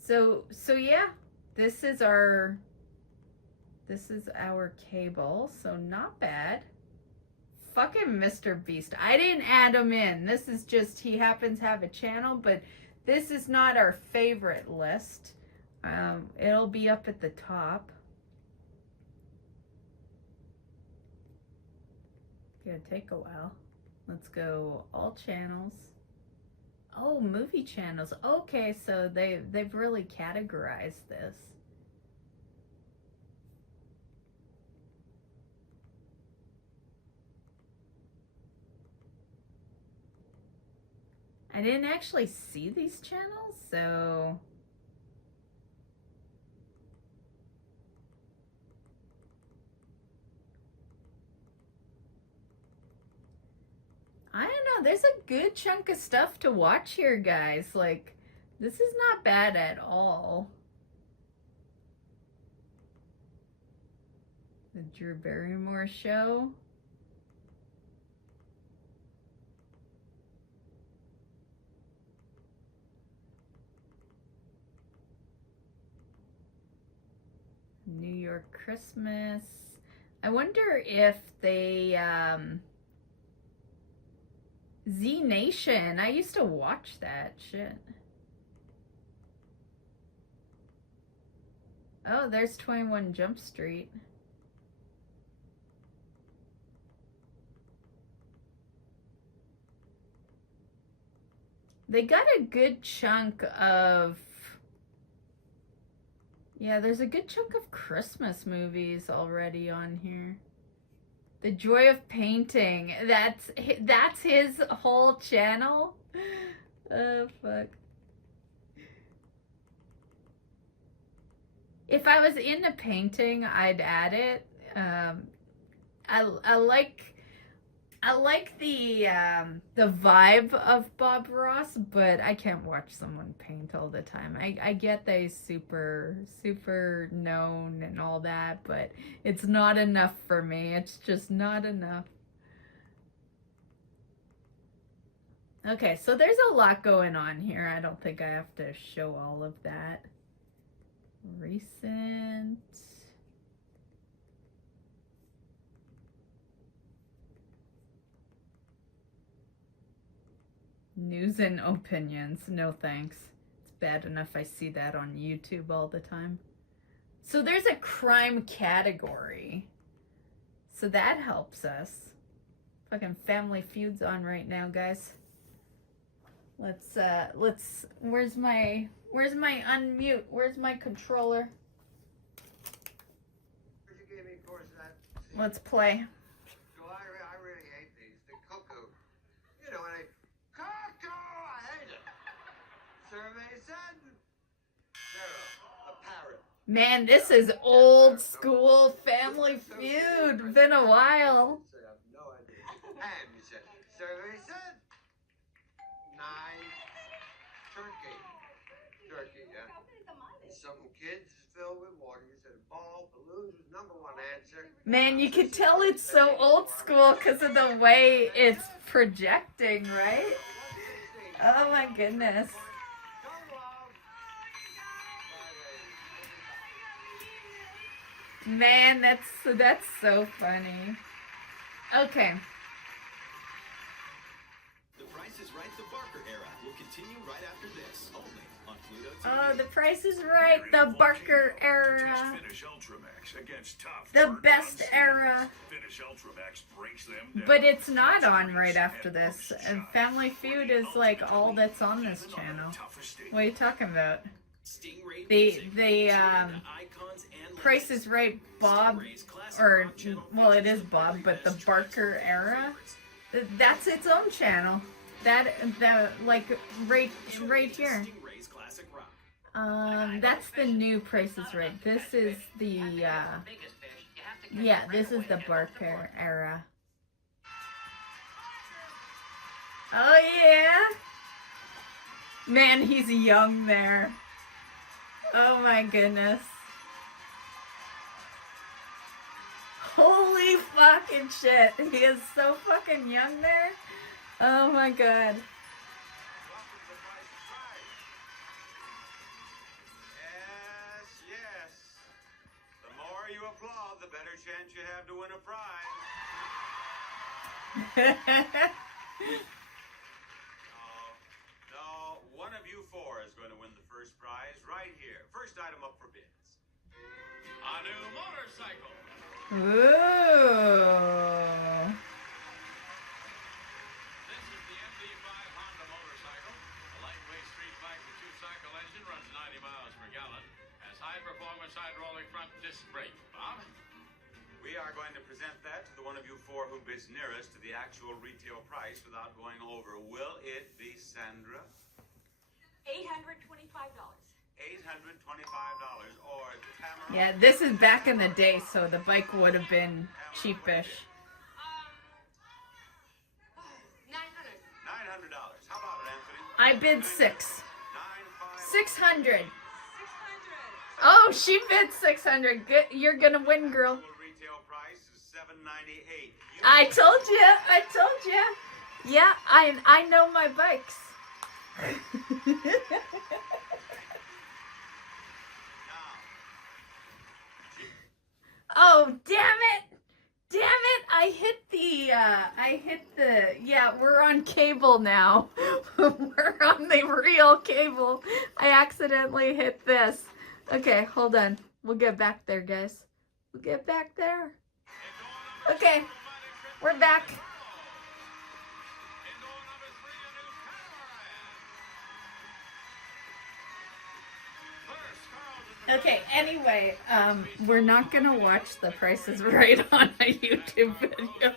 So yeah, this is our cable. So not bad. Fucking Mr. Beast. I didn't add him in. This is just, he happens to have a channel, but this is not our favorite list. It'll be up at the top. Gonna take a while. Let's go all channels. Oh, movie channels. Okay, so they've really categorized this. I didn't actually see these channels, so I don't know. There's a good chunk of stuff to watch here, guys. Like, this is not bad at all. The Drew Barrymore show. New York Christmas. I wonder if they Z Nation. I used to watch that shit. Oh, there's 21 Jump Street. They got a good chunk of, yeah, there's a good chunk of Christmas movies already on here. The Joy of Painting. That's his whole channel. Oh, fuck. If I was into painting, I'd add it. I like the vibe of Bob Ross, but I can't watch someone paint all the time. I get they super known and all that, but it's not enough for me. It's just not enough. Okay, so there's a lot going on here. I don't think I have to show all of that. Recent. News and opinions. No thanks. It's bad enough I see that on YouTube all the time. So there's a crime category. So that helps us. Fucking Family Feud's on right now, guys. Let's where's my unmute? Where's my controller? Let's play. So I really hate these. The cuckoo. You know, when I cuckoo, I hate it. Survey said 0, a parrot. Man, this is old school Family Feud. Been a while. I have no idea. And he said, survey said 9, turkey, yeah. Some kids filled with water. You said a ball, balloons was number 1 answer. Man, you can tell it's so old school because of the way it's projecting, right? Oh my goodness. Man, that's so funny. Okay. The Price is Right, the Barker era will continue right after this, only on Pluto TV. Oh, The Price is Right, the Barker era. The best era. But it's not on right after this. And Family Feud is like all that's on this channel. What are you talking about? Stingray the music, the icons and Price is Right Bob, Stingray's classic or rock channel well, it features is the Bob, very but the best tracks Barker from all era. favorites. That's its own channel. That like right here. Stingray's classic rock. That's the new Price is Right. This is the yeah, this is the Barker era. Oh yeah, man, he's young there. Oh my goodness. Holy fucking shit. He is so fucking young there. Oh my god. Welcome to Price is Right. Yes. The more you applaud, the better chance you have to win a prize. No, one of you four is going to win the first prize right here. First item up for bids. A new motorcycle. Ooh. This is the MD5 Honda motorcycle. A lightweight street bike with two-cycle engine, runs 90 miles per gallon. Has high-performance hydraulic front disc brake. Bob? We are going to present that to the one of you four who bids nearest to the actual retail price without going over. Will it be Sandra? $825. $825 or Tamara? Yeah, this is back in the day, so the bike would have been cheapish. $900. $900. How about it, Anthony? I bid 6. 600. 600. Oh, she bid 600. Good, you're gonna win, girl. Actual retail price is $798. I told you. I told you. Yeah, I know my bikes. Oh, damn it. Damn it. I hit the, yeah, we're on cable now. We're on the real cable. I accidentally hit this. Okay, hold on. We'll get back there, guys. We'll get back there. Okay, we're back. Okay, anyway, we're not gonna watch The Price is Right on a YouTube video.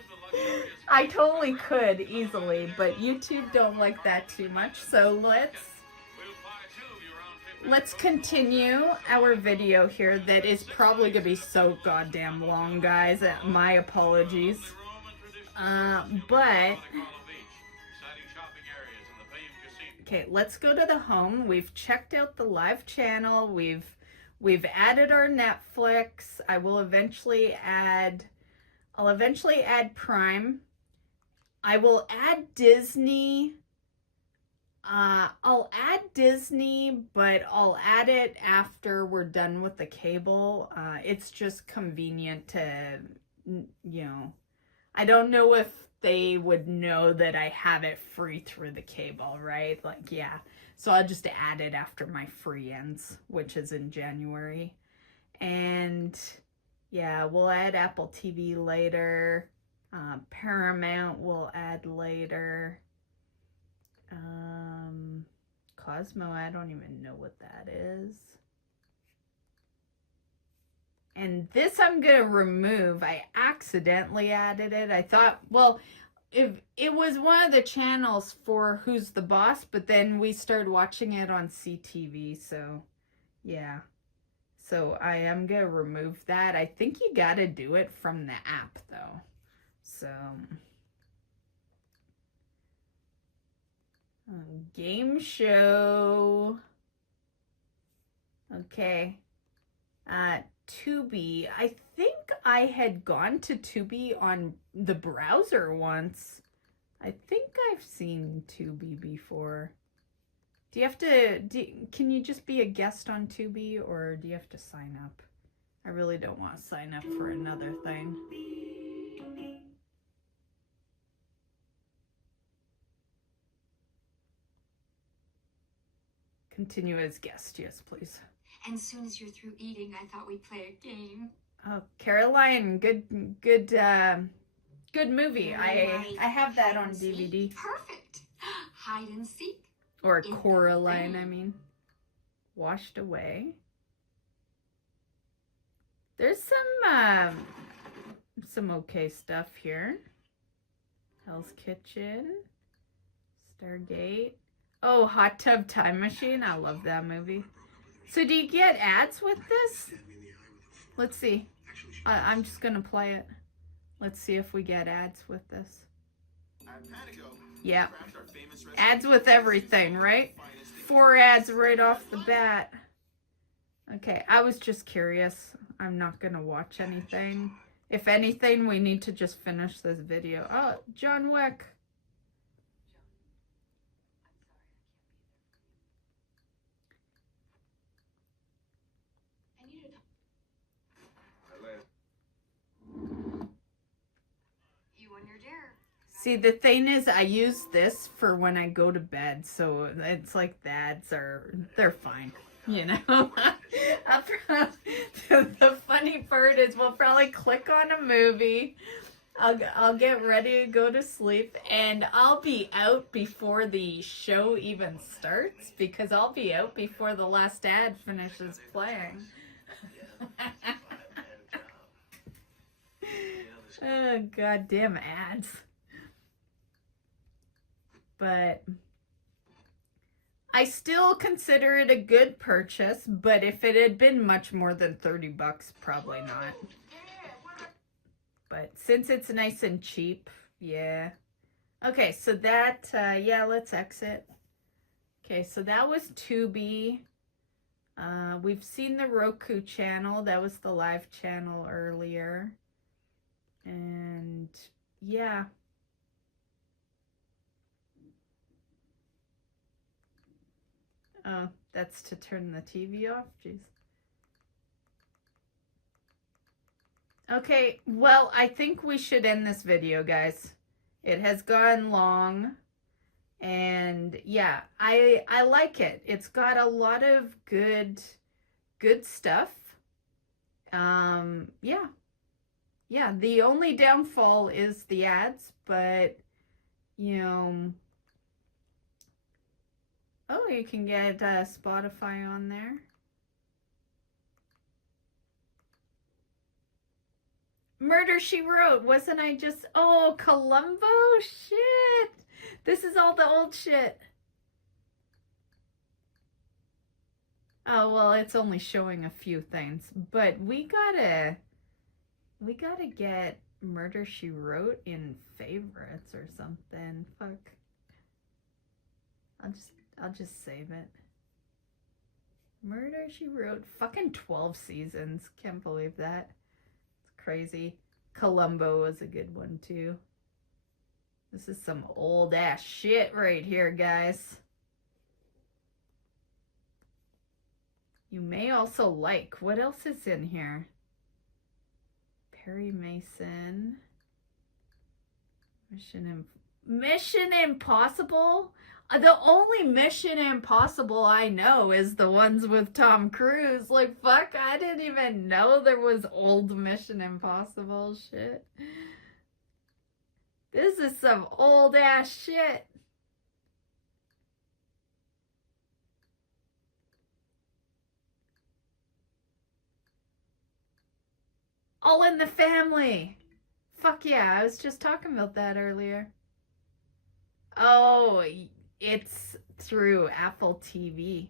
I totally could easily, but YouTube don't like that too much, so let's continue our video here that is probably gonna be so goddamn long, guys. My apologies. But okay, let's go to the home. We've checked out the live channel. We've added our Netflix. I'll eventually add Prime. I will add Disney. I'll add Disney, but I'll add it after we're done with the cable. It's just convenient to, I don't know if they would know that I have it free through the cable, right? Like, yeah. So I'll just add it after my free ends, which is in January. And yeah, we'll add Apple TV later. Paramount we'll add later. Cosmo, I don't even know what that is. And this I'm going to remove. I accidentally added it. I thought, well, if it was one of the channels for Who's the Boss, but then we started watching it on CTV, so yeah. So I am going to remove that. I think you got to do it from the app, though. So game show. Okay. Tubi. I think I had gone to Tubi on the browser once. I think I've seen Tubi before. Do you have to, can you just be a guest on Tubi, or do you have to sign up? I really don't want to sign up for another thing. Continue as guest, yes, please. And as soon as you're through eating, I thought we'd play a game. Oh, Caroline, good movie. I have that on DVD. Perfect. Hide and seek. Or Coraline, I mean. washed away. There's some okay stuff here. Hell's Kitchen, Stargate. Oh, Hot Tub Time Machine. I love that movie. So do you get ads with this? Let's see. I'm just gonna play it. Let's see if we get ads with this. Yeah. Ads with everything, right? 4 ads right off the bat. Okay, I was just curious. I'm not gonna watch anything. If anything, we need to just finish this video. Oh, John Wick. See, the thing is, I use this for when I go to bed, so it's like the ads they're fine, you know? The funny part is we'll probably click on a movie, I'll get ready to go to sleep, and I'll be out before the show even starts, because I'll be out before the last ad finishes playing. Oh, goddamn ads. But I still consider it a good purchase, but if it had been much more than 30 bucks, probably not. But since it's nice and cheap, yeah. Okay, so that, yeah, let's exit. Okay, so that was Tubi. We've seen the Roku channel. That was the live channel earlier. And, yeah. Oh, that's to turn the TV off? Jeez. Okay, well, I think we should end this video, guys. It has gone long. And yeah, I like it. It's got a lot of good stuff. Yeah. Yeah, the only downfall is the ads, but you know, oh, you can get Spotify on there. Murder, She Wrote. Wasn't I just... Oh, Columbo? Shit. This is all the old shit. Oh, well, it's only showing a few things. But we gotta get Murder, She Wrote in favorites or something. Fuck. I'll just save it. Murder, She Wrote. Fucking 12 seasons. Can't believe that. It's crazy. Columbo was a good one too. This is some old ass shit right here, guys. You may also like. What else is in here? Perry Mason. Mission Impossible? The only Mission Impossible I know is the ones with Tom Cruise. Like, fuck, I didn't even know there was old Mission Impossible shit. This is some old ass shit. All in the Family. Fuck yeah, I was just talking about that earlier. Oh, it's through Apple TV.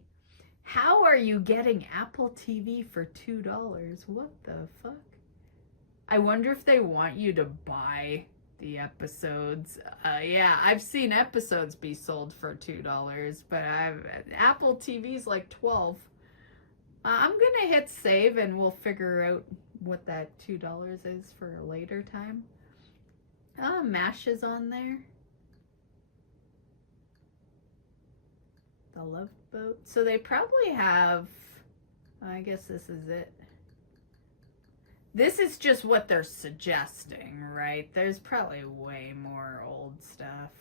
How are you getting Apple TV for $2? What the fuck? I wonder if they want you to buy the episodes. Yeah, I've seen episodes be sold for $2, but Apple TV's like $12. I'm gonna hit save and we'll figure out what that $2 is for a later time. MASH is on there. The Love Boat. So they probably have, I guess this is it. This is just what they're suggesting, right? There's probably way more old stuff.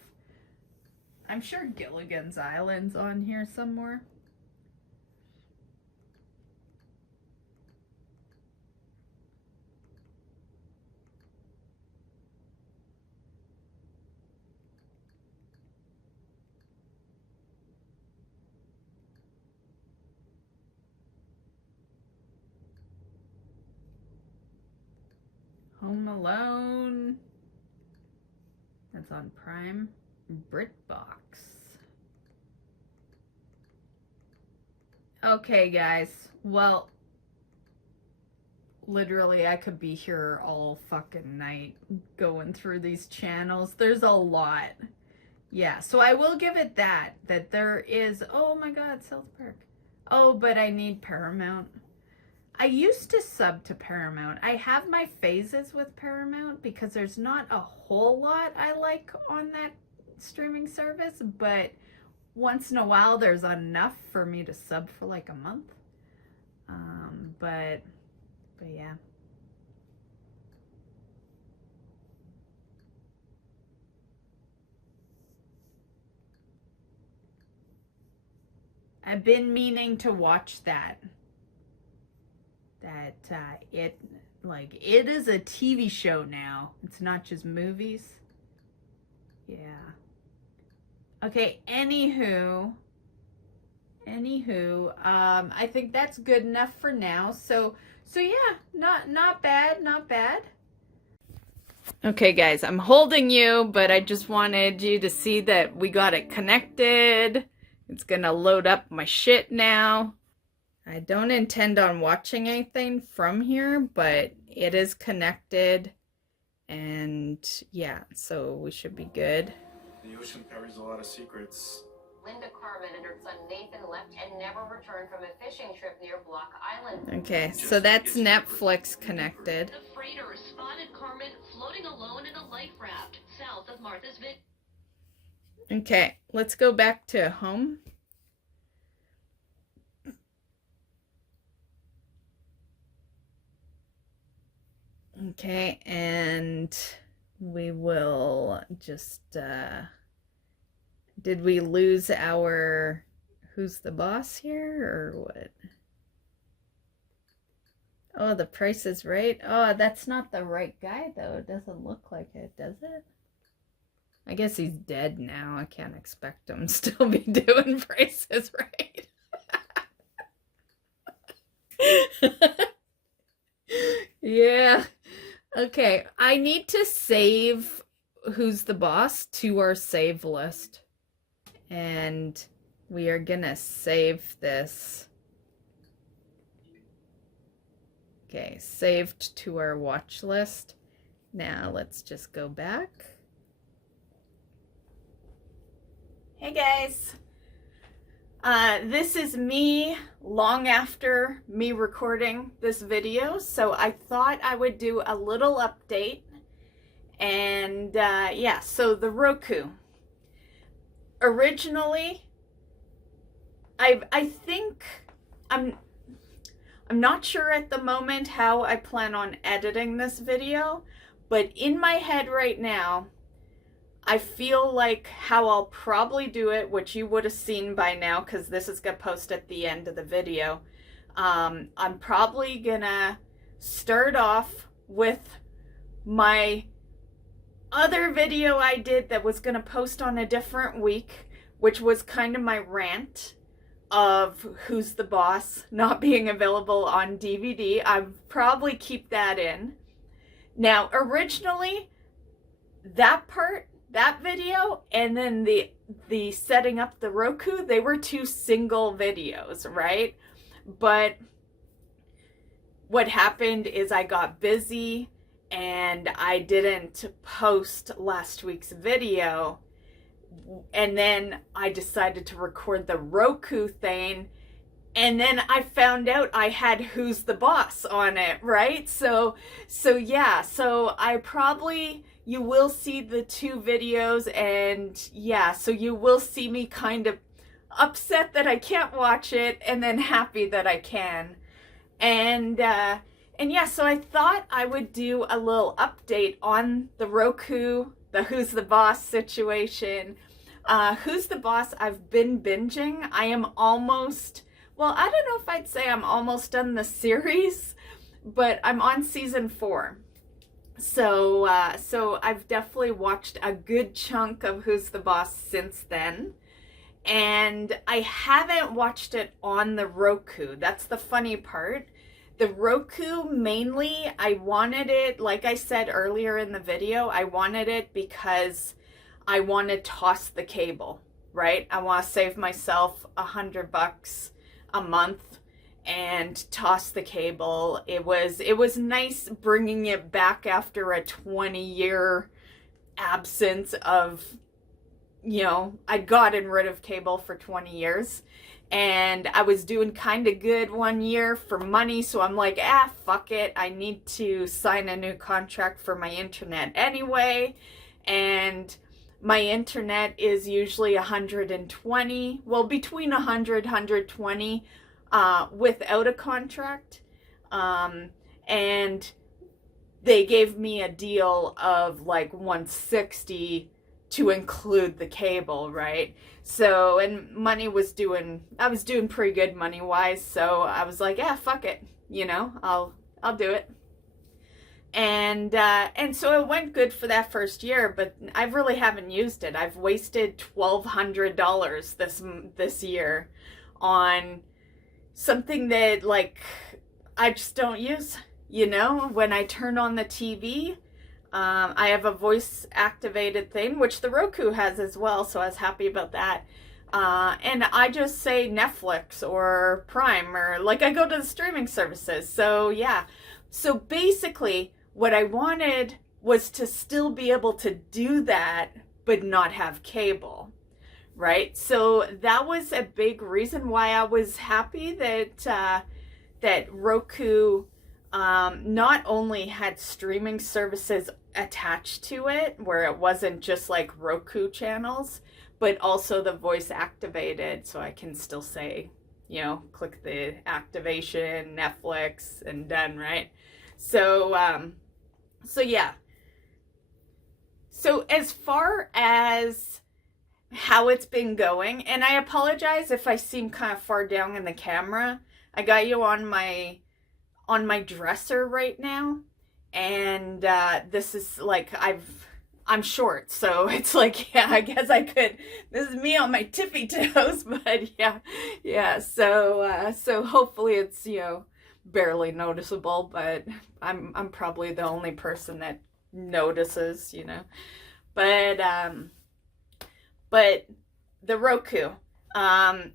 I'm sure Gilligan's Island's on here somewhere. Home Alone. That's on Prime. BritBox. Okay, guys. Well, literally, I could be here all fucking night going through these channels. There's a lot. Yeah, so I will give it that there is, oh my god, South Park. Oh, but I need Paramount. I used to sub to Paramount. I have my phases with Paramount because there's not a whole lot I like on that streaming service, but once in a while there's enough for me to sub for like a month. But yeah. I've been meaning to watch that. It is a TV show now. It's not just movies. Yeah. Okay, anywho, I think that's good enough for now. So yeah, not bad. Okay, guys, I'm holding you, but I just wanted you to see that we got it connected. It's gonna load up my shit now. I don't intend on watching anything from here, but it is connected. And yeah, so we should be good. The ocean carries a lot of secrets. Linda Carmen and her son Nathan left and never returned from a fishing trip near Block Island. Okay, so that's Netflix connected. The freighter spotted Carmen floating alone in a life raft south of Martha's Vineyard. Okay, let's go back to home. Okay, and we will just, did we lose our, who's the boss here, or what? Oh, The Price is Right. Oh, that's not the right guy, though. It doesn't look like it, does it? I guess he's dead now. I can't expect him to still be doing Price is Right. Yeah. Okay, I need to save Who's the Boss to our save list. And we are gonna save this. Okay, saved to our watch list. Now let's just go back. Hey guys. This is me long after me recording this video, so I thought I would do a little update. And yeah, so the Roku. Originally, I think I'm not sure at the moment how I plan on editing this video, but in my head right now, I feel like how I'll probably do it, which you would have seen by now because this is going to post at the end of the video. I'm probably going to start off with my other video I did that was going to post on a different week, which was kind of my rant of Who's the Boss not being available on DVD. I'll probably keep that in. Now, originally, that video and then the setting up the Roku, they were two single videos, right? But what happened is I got busy and I didn't post last week's video, and then I decided to record the Roku thing, and then I found out I had Who's the Boss on it, right? So yeah, so I probably, you will see the two videos, and yeah, so you will see me kind of upset that I can't watch it and then happy that I can. And yeah, so I thought I would do a little update on the Roku, the Who's the Boss situation. Who's the Boss, I've been binging. I am almost, well, I don't know if I'd say I'm almost done the series, but I'm on season 4. So I've definitely watched a good chunk of Who's the Boss since then. And I haven't watched it on the Roku. That's the funny part. The Roku, mainly, I wanted it, like I said earlier in the video, I wanted it because I want to toss the cable, right? I want to save myself $100 a month and toss the cable. It was nice bringing it back after a 20-year absence of, I'd gotten rid of cable for 20 years. And I was doing kind of good one year for money, so I'm like, fuck it. I need to sign a new contract for my internet anyway. And my internet is usually 120, well, between 100, 120 without a contract. And they gave me a deal of like 160 to include the cable, right? So, and I was doing pretty good money wise, so I was like, fuck it, I'll do it. And so it went good for that first year, but I really haven't used it. I've wasted $1,200 this year on something that, like, I just don't use, when I turn on the TV. I have a voice activated thing, which the Roku has as well, so I was happy about that. And I just say Netflix or Prime, or like I go to the streaming services. So yeah. So basically what I wanted was to still be able to do that, but not have cable, right? So that was a big reason why I was happy that Roku not only had streaming services attached to it, where it wasn't just like Roku channels, but also the voice activated, so I can still say, click the activation, Netflix, and done, right? So yeah. So as far as how it's been going, and I apologize if I seem kind of far down in the camera. I got you on my dresser right now, and this is like, I'm short, so it's like, yeah, I guess I could, this is me on my tippy toes, but yeah, so hopefully it's, barely noticeable, but I'm probably the only person that notices, but the Roku,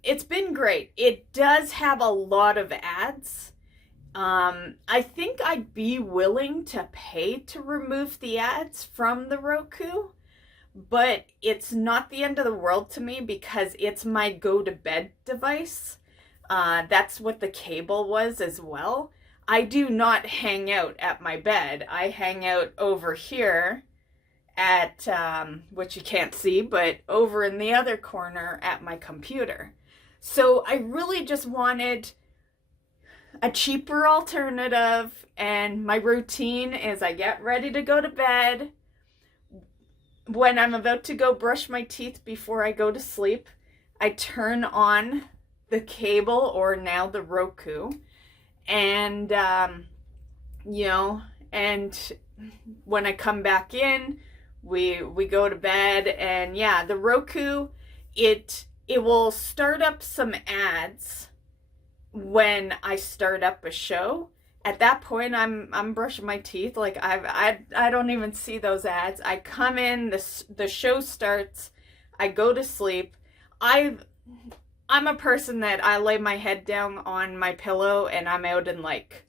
it's been great. It does have a lot of ads. I think I'd be willing to pay to remove the ads from the Roku, but it's not the end of the world to me because it's my go-to-bed device. That's what the cable was as well. I do not hang out at my bed. I hang out over here at, which you can't see, but over in the other corner at my computer. So I really just wanted a cheaper alternative, and my routine is I get ready to go to bed. When I'm about to go brush my teeth before I go to sleep, I turn on the cable, or now the Roku, and and when I come back in, we go to bed. And yeah, the Roku, it will start up some ads when I start up a show. At that point, I'm brushing my teeth. Like I don't even see those ads. I come in, the show starts, I go to sleep. I'm a person that I lay my head down on my pillow and I'm out in like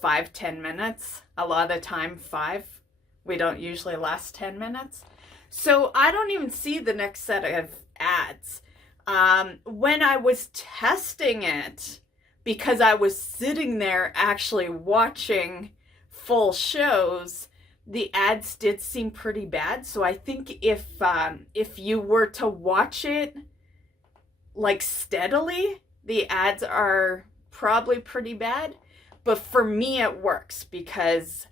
5-10 minutes. A lot of the time 5. We don't usually last 10 minutes. So I don't even see the next set of ads. When I was testing it, because I was sitting there actually watching full shows, the ads did seem pretty bad. So I think if you were to watch it like steadily, the ads are probably pretty bad. But for me, it works because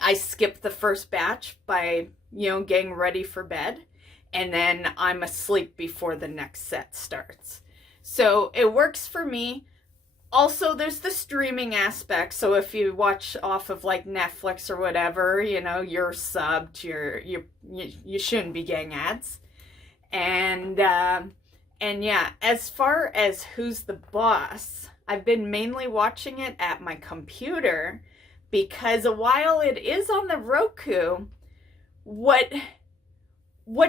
I skip the first batch by, getting ready for bed, and then I'm asleep before the next set starts. So it works for me. Also, there's the streaming aspect. So if you watch off of like Netflix or whatever, you're subbed, you shouldn't be getting ads. And yeah, as far as who's the boss, I've been mainly watching it at my computer because while it is on the Roku, what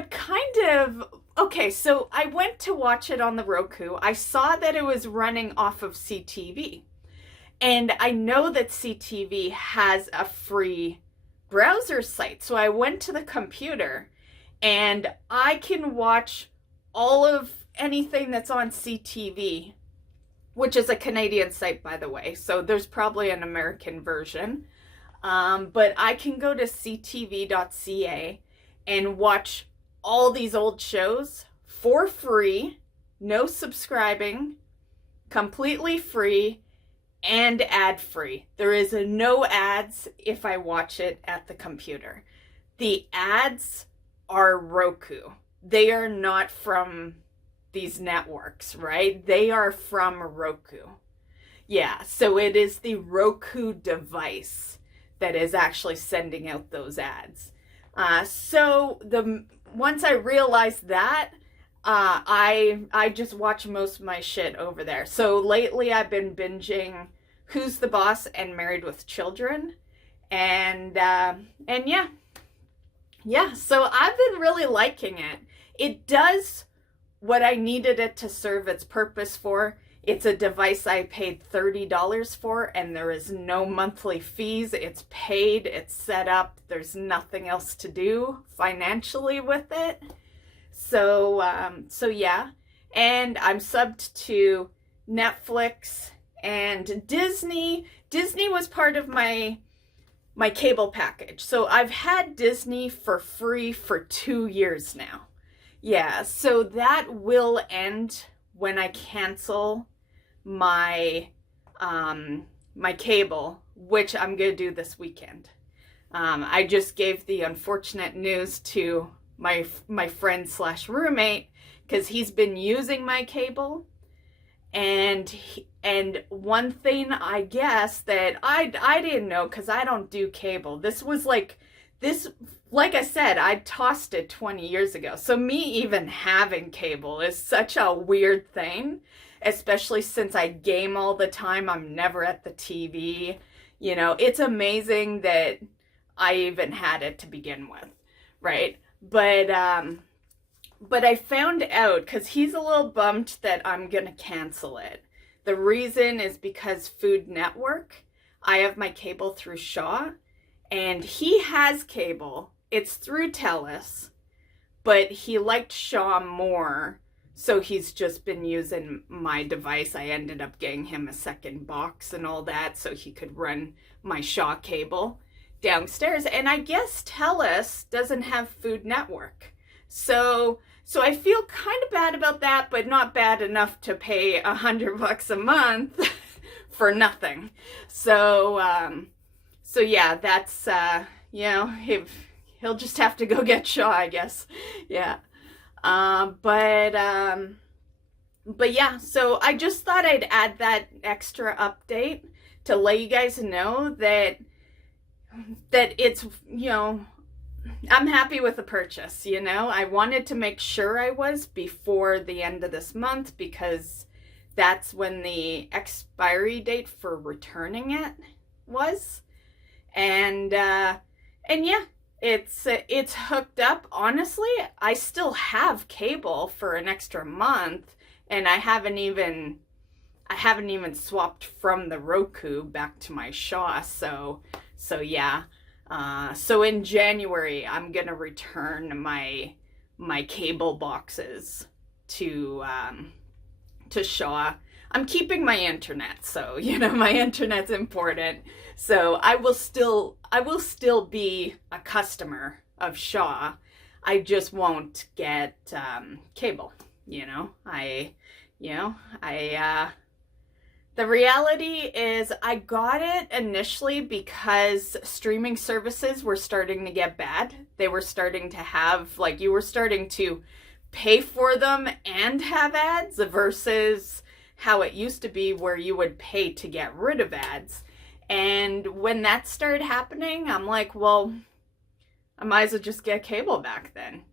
kind of, okay, so I went to watch it on the Roku. I saw that it was running off of CTV. And I know that CTV has a free browser site. So I went to the computer and I can watch all of anything that's on CTV, which is a Canadian site, by the way. So there's probably an American version. But I can go to ctv.ca and watch all these old shows for free, no subscribing, completely free, and ad-free. There is no ads if I watch it at the computer. The ads are Roku. They are not from these networks, right? They are from Roku. Yeah, so it is the Roku device that is actually sending out those ads. So once I realized that, I just watch most of my shit over there. So lately I've been binging Who's the Boss and Married with Children, and yeah. So I've been really liking it. It does what I needed it to serve its purpose for. It's a device I paid $30 for, and there is no monthly fees. It's paid, it's set up. There's nothing else to do financially with it. So yeah. And I'm subbed to Netflix and Disney. Disney was part of my cable package. So I've had Disney for free for 2 years now. Yeah, so that will end when I cancel my my cable, which I'm gonna do this weekend. I just gave the unfortunate news to my friend / roommate because he's been using my cable, and one thing I guess that I didn't know, because I don't do cable. Like I said, I tossed it 20 years ago. So me even having cable is such a weird thing, especially since I game all the time. I'm never at the TV. You know, it's amazing that I even had it to begin with, right? But I found out, because he's a little bummed that I'm going to cancel it. The reason is because Food Network, I have my cable through Shaw, and he has cable. It's through TELUS, but he liked Shaw more, so he's just been using my device. I ended up getting him a second box and all that so he could run my Shaw cable downstairs. And I guess TELUS doesn't have Food Network. So I feel kind of bad about that, but not bad enough to pay $100 a month for nothing. So yeah, that's, he'll just have to go get Shaw, I guess. Yeah. But yeah, so I just thought I'd add that extra update to let you guys know that it's, I'm happy with the purchase, I wanted to make sure I was before the end of this month, because that's when the expiry date for returning it was. And yeah, it's hooked up. Honestly, I still have cable for an extra month, and I haven't even swapped from the Roku back to my Shaw. So yeah. So in January, I'm gonna return my cable boxes to Shaw. I'm keeping my internet, so my internet's important. So I will still be a customer of Shaw. I just won't get cable. The reality is I got it initially because streaming services were starting to get bad. They were starting to have, you were starting to pay for them and have ads versus how it used to be where you would pay to get rid of ads. And when that started happening, I'm like, well, I might as well just get cable back then.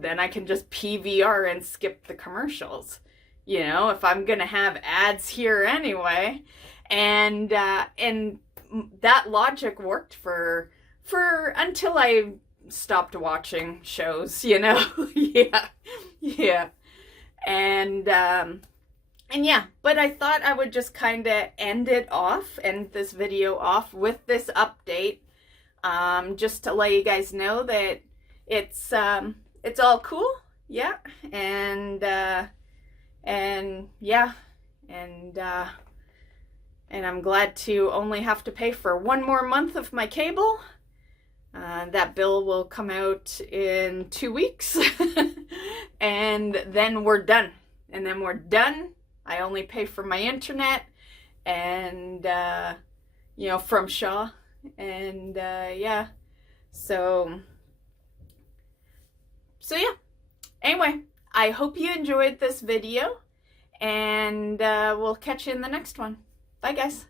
Then I can just PVR and skip the commercials. you know, if I'm gonna have ads here anyway. And that logic worked for until I stopped watching shows, you know. Yeah. And yeah, but I thought I would just kind of end this video off with this update, just to let you guys know that it's all cool, yeah, and yeah, and I'm glad to only have to pay for one more month of my cable. That bill will come out in 2 weeks, and then we're done. I only pay for my internet and, you know, from Shaw. And, yeah. So yeah. Anyway, I hope you enjoyed this video, and we'll catch you in the next one. Bye, guys.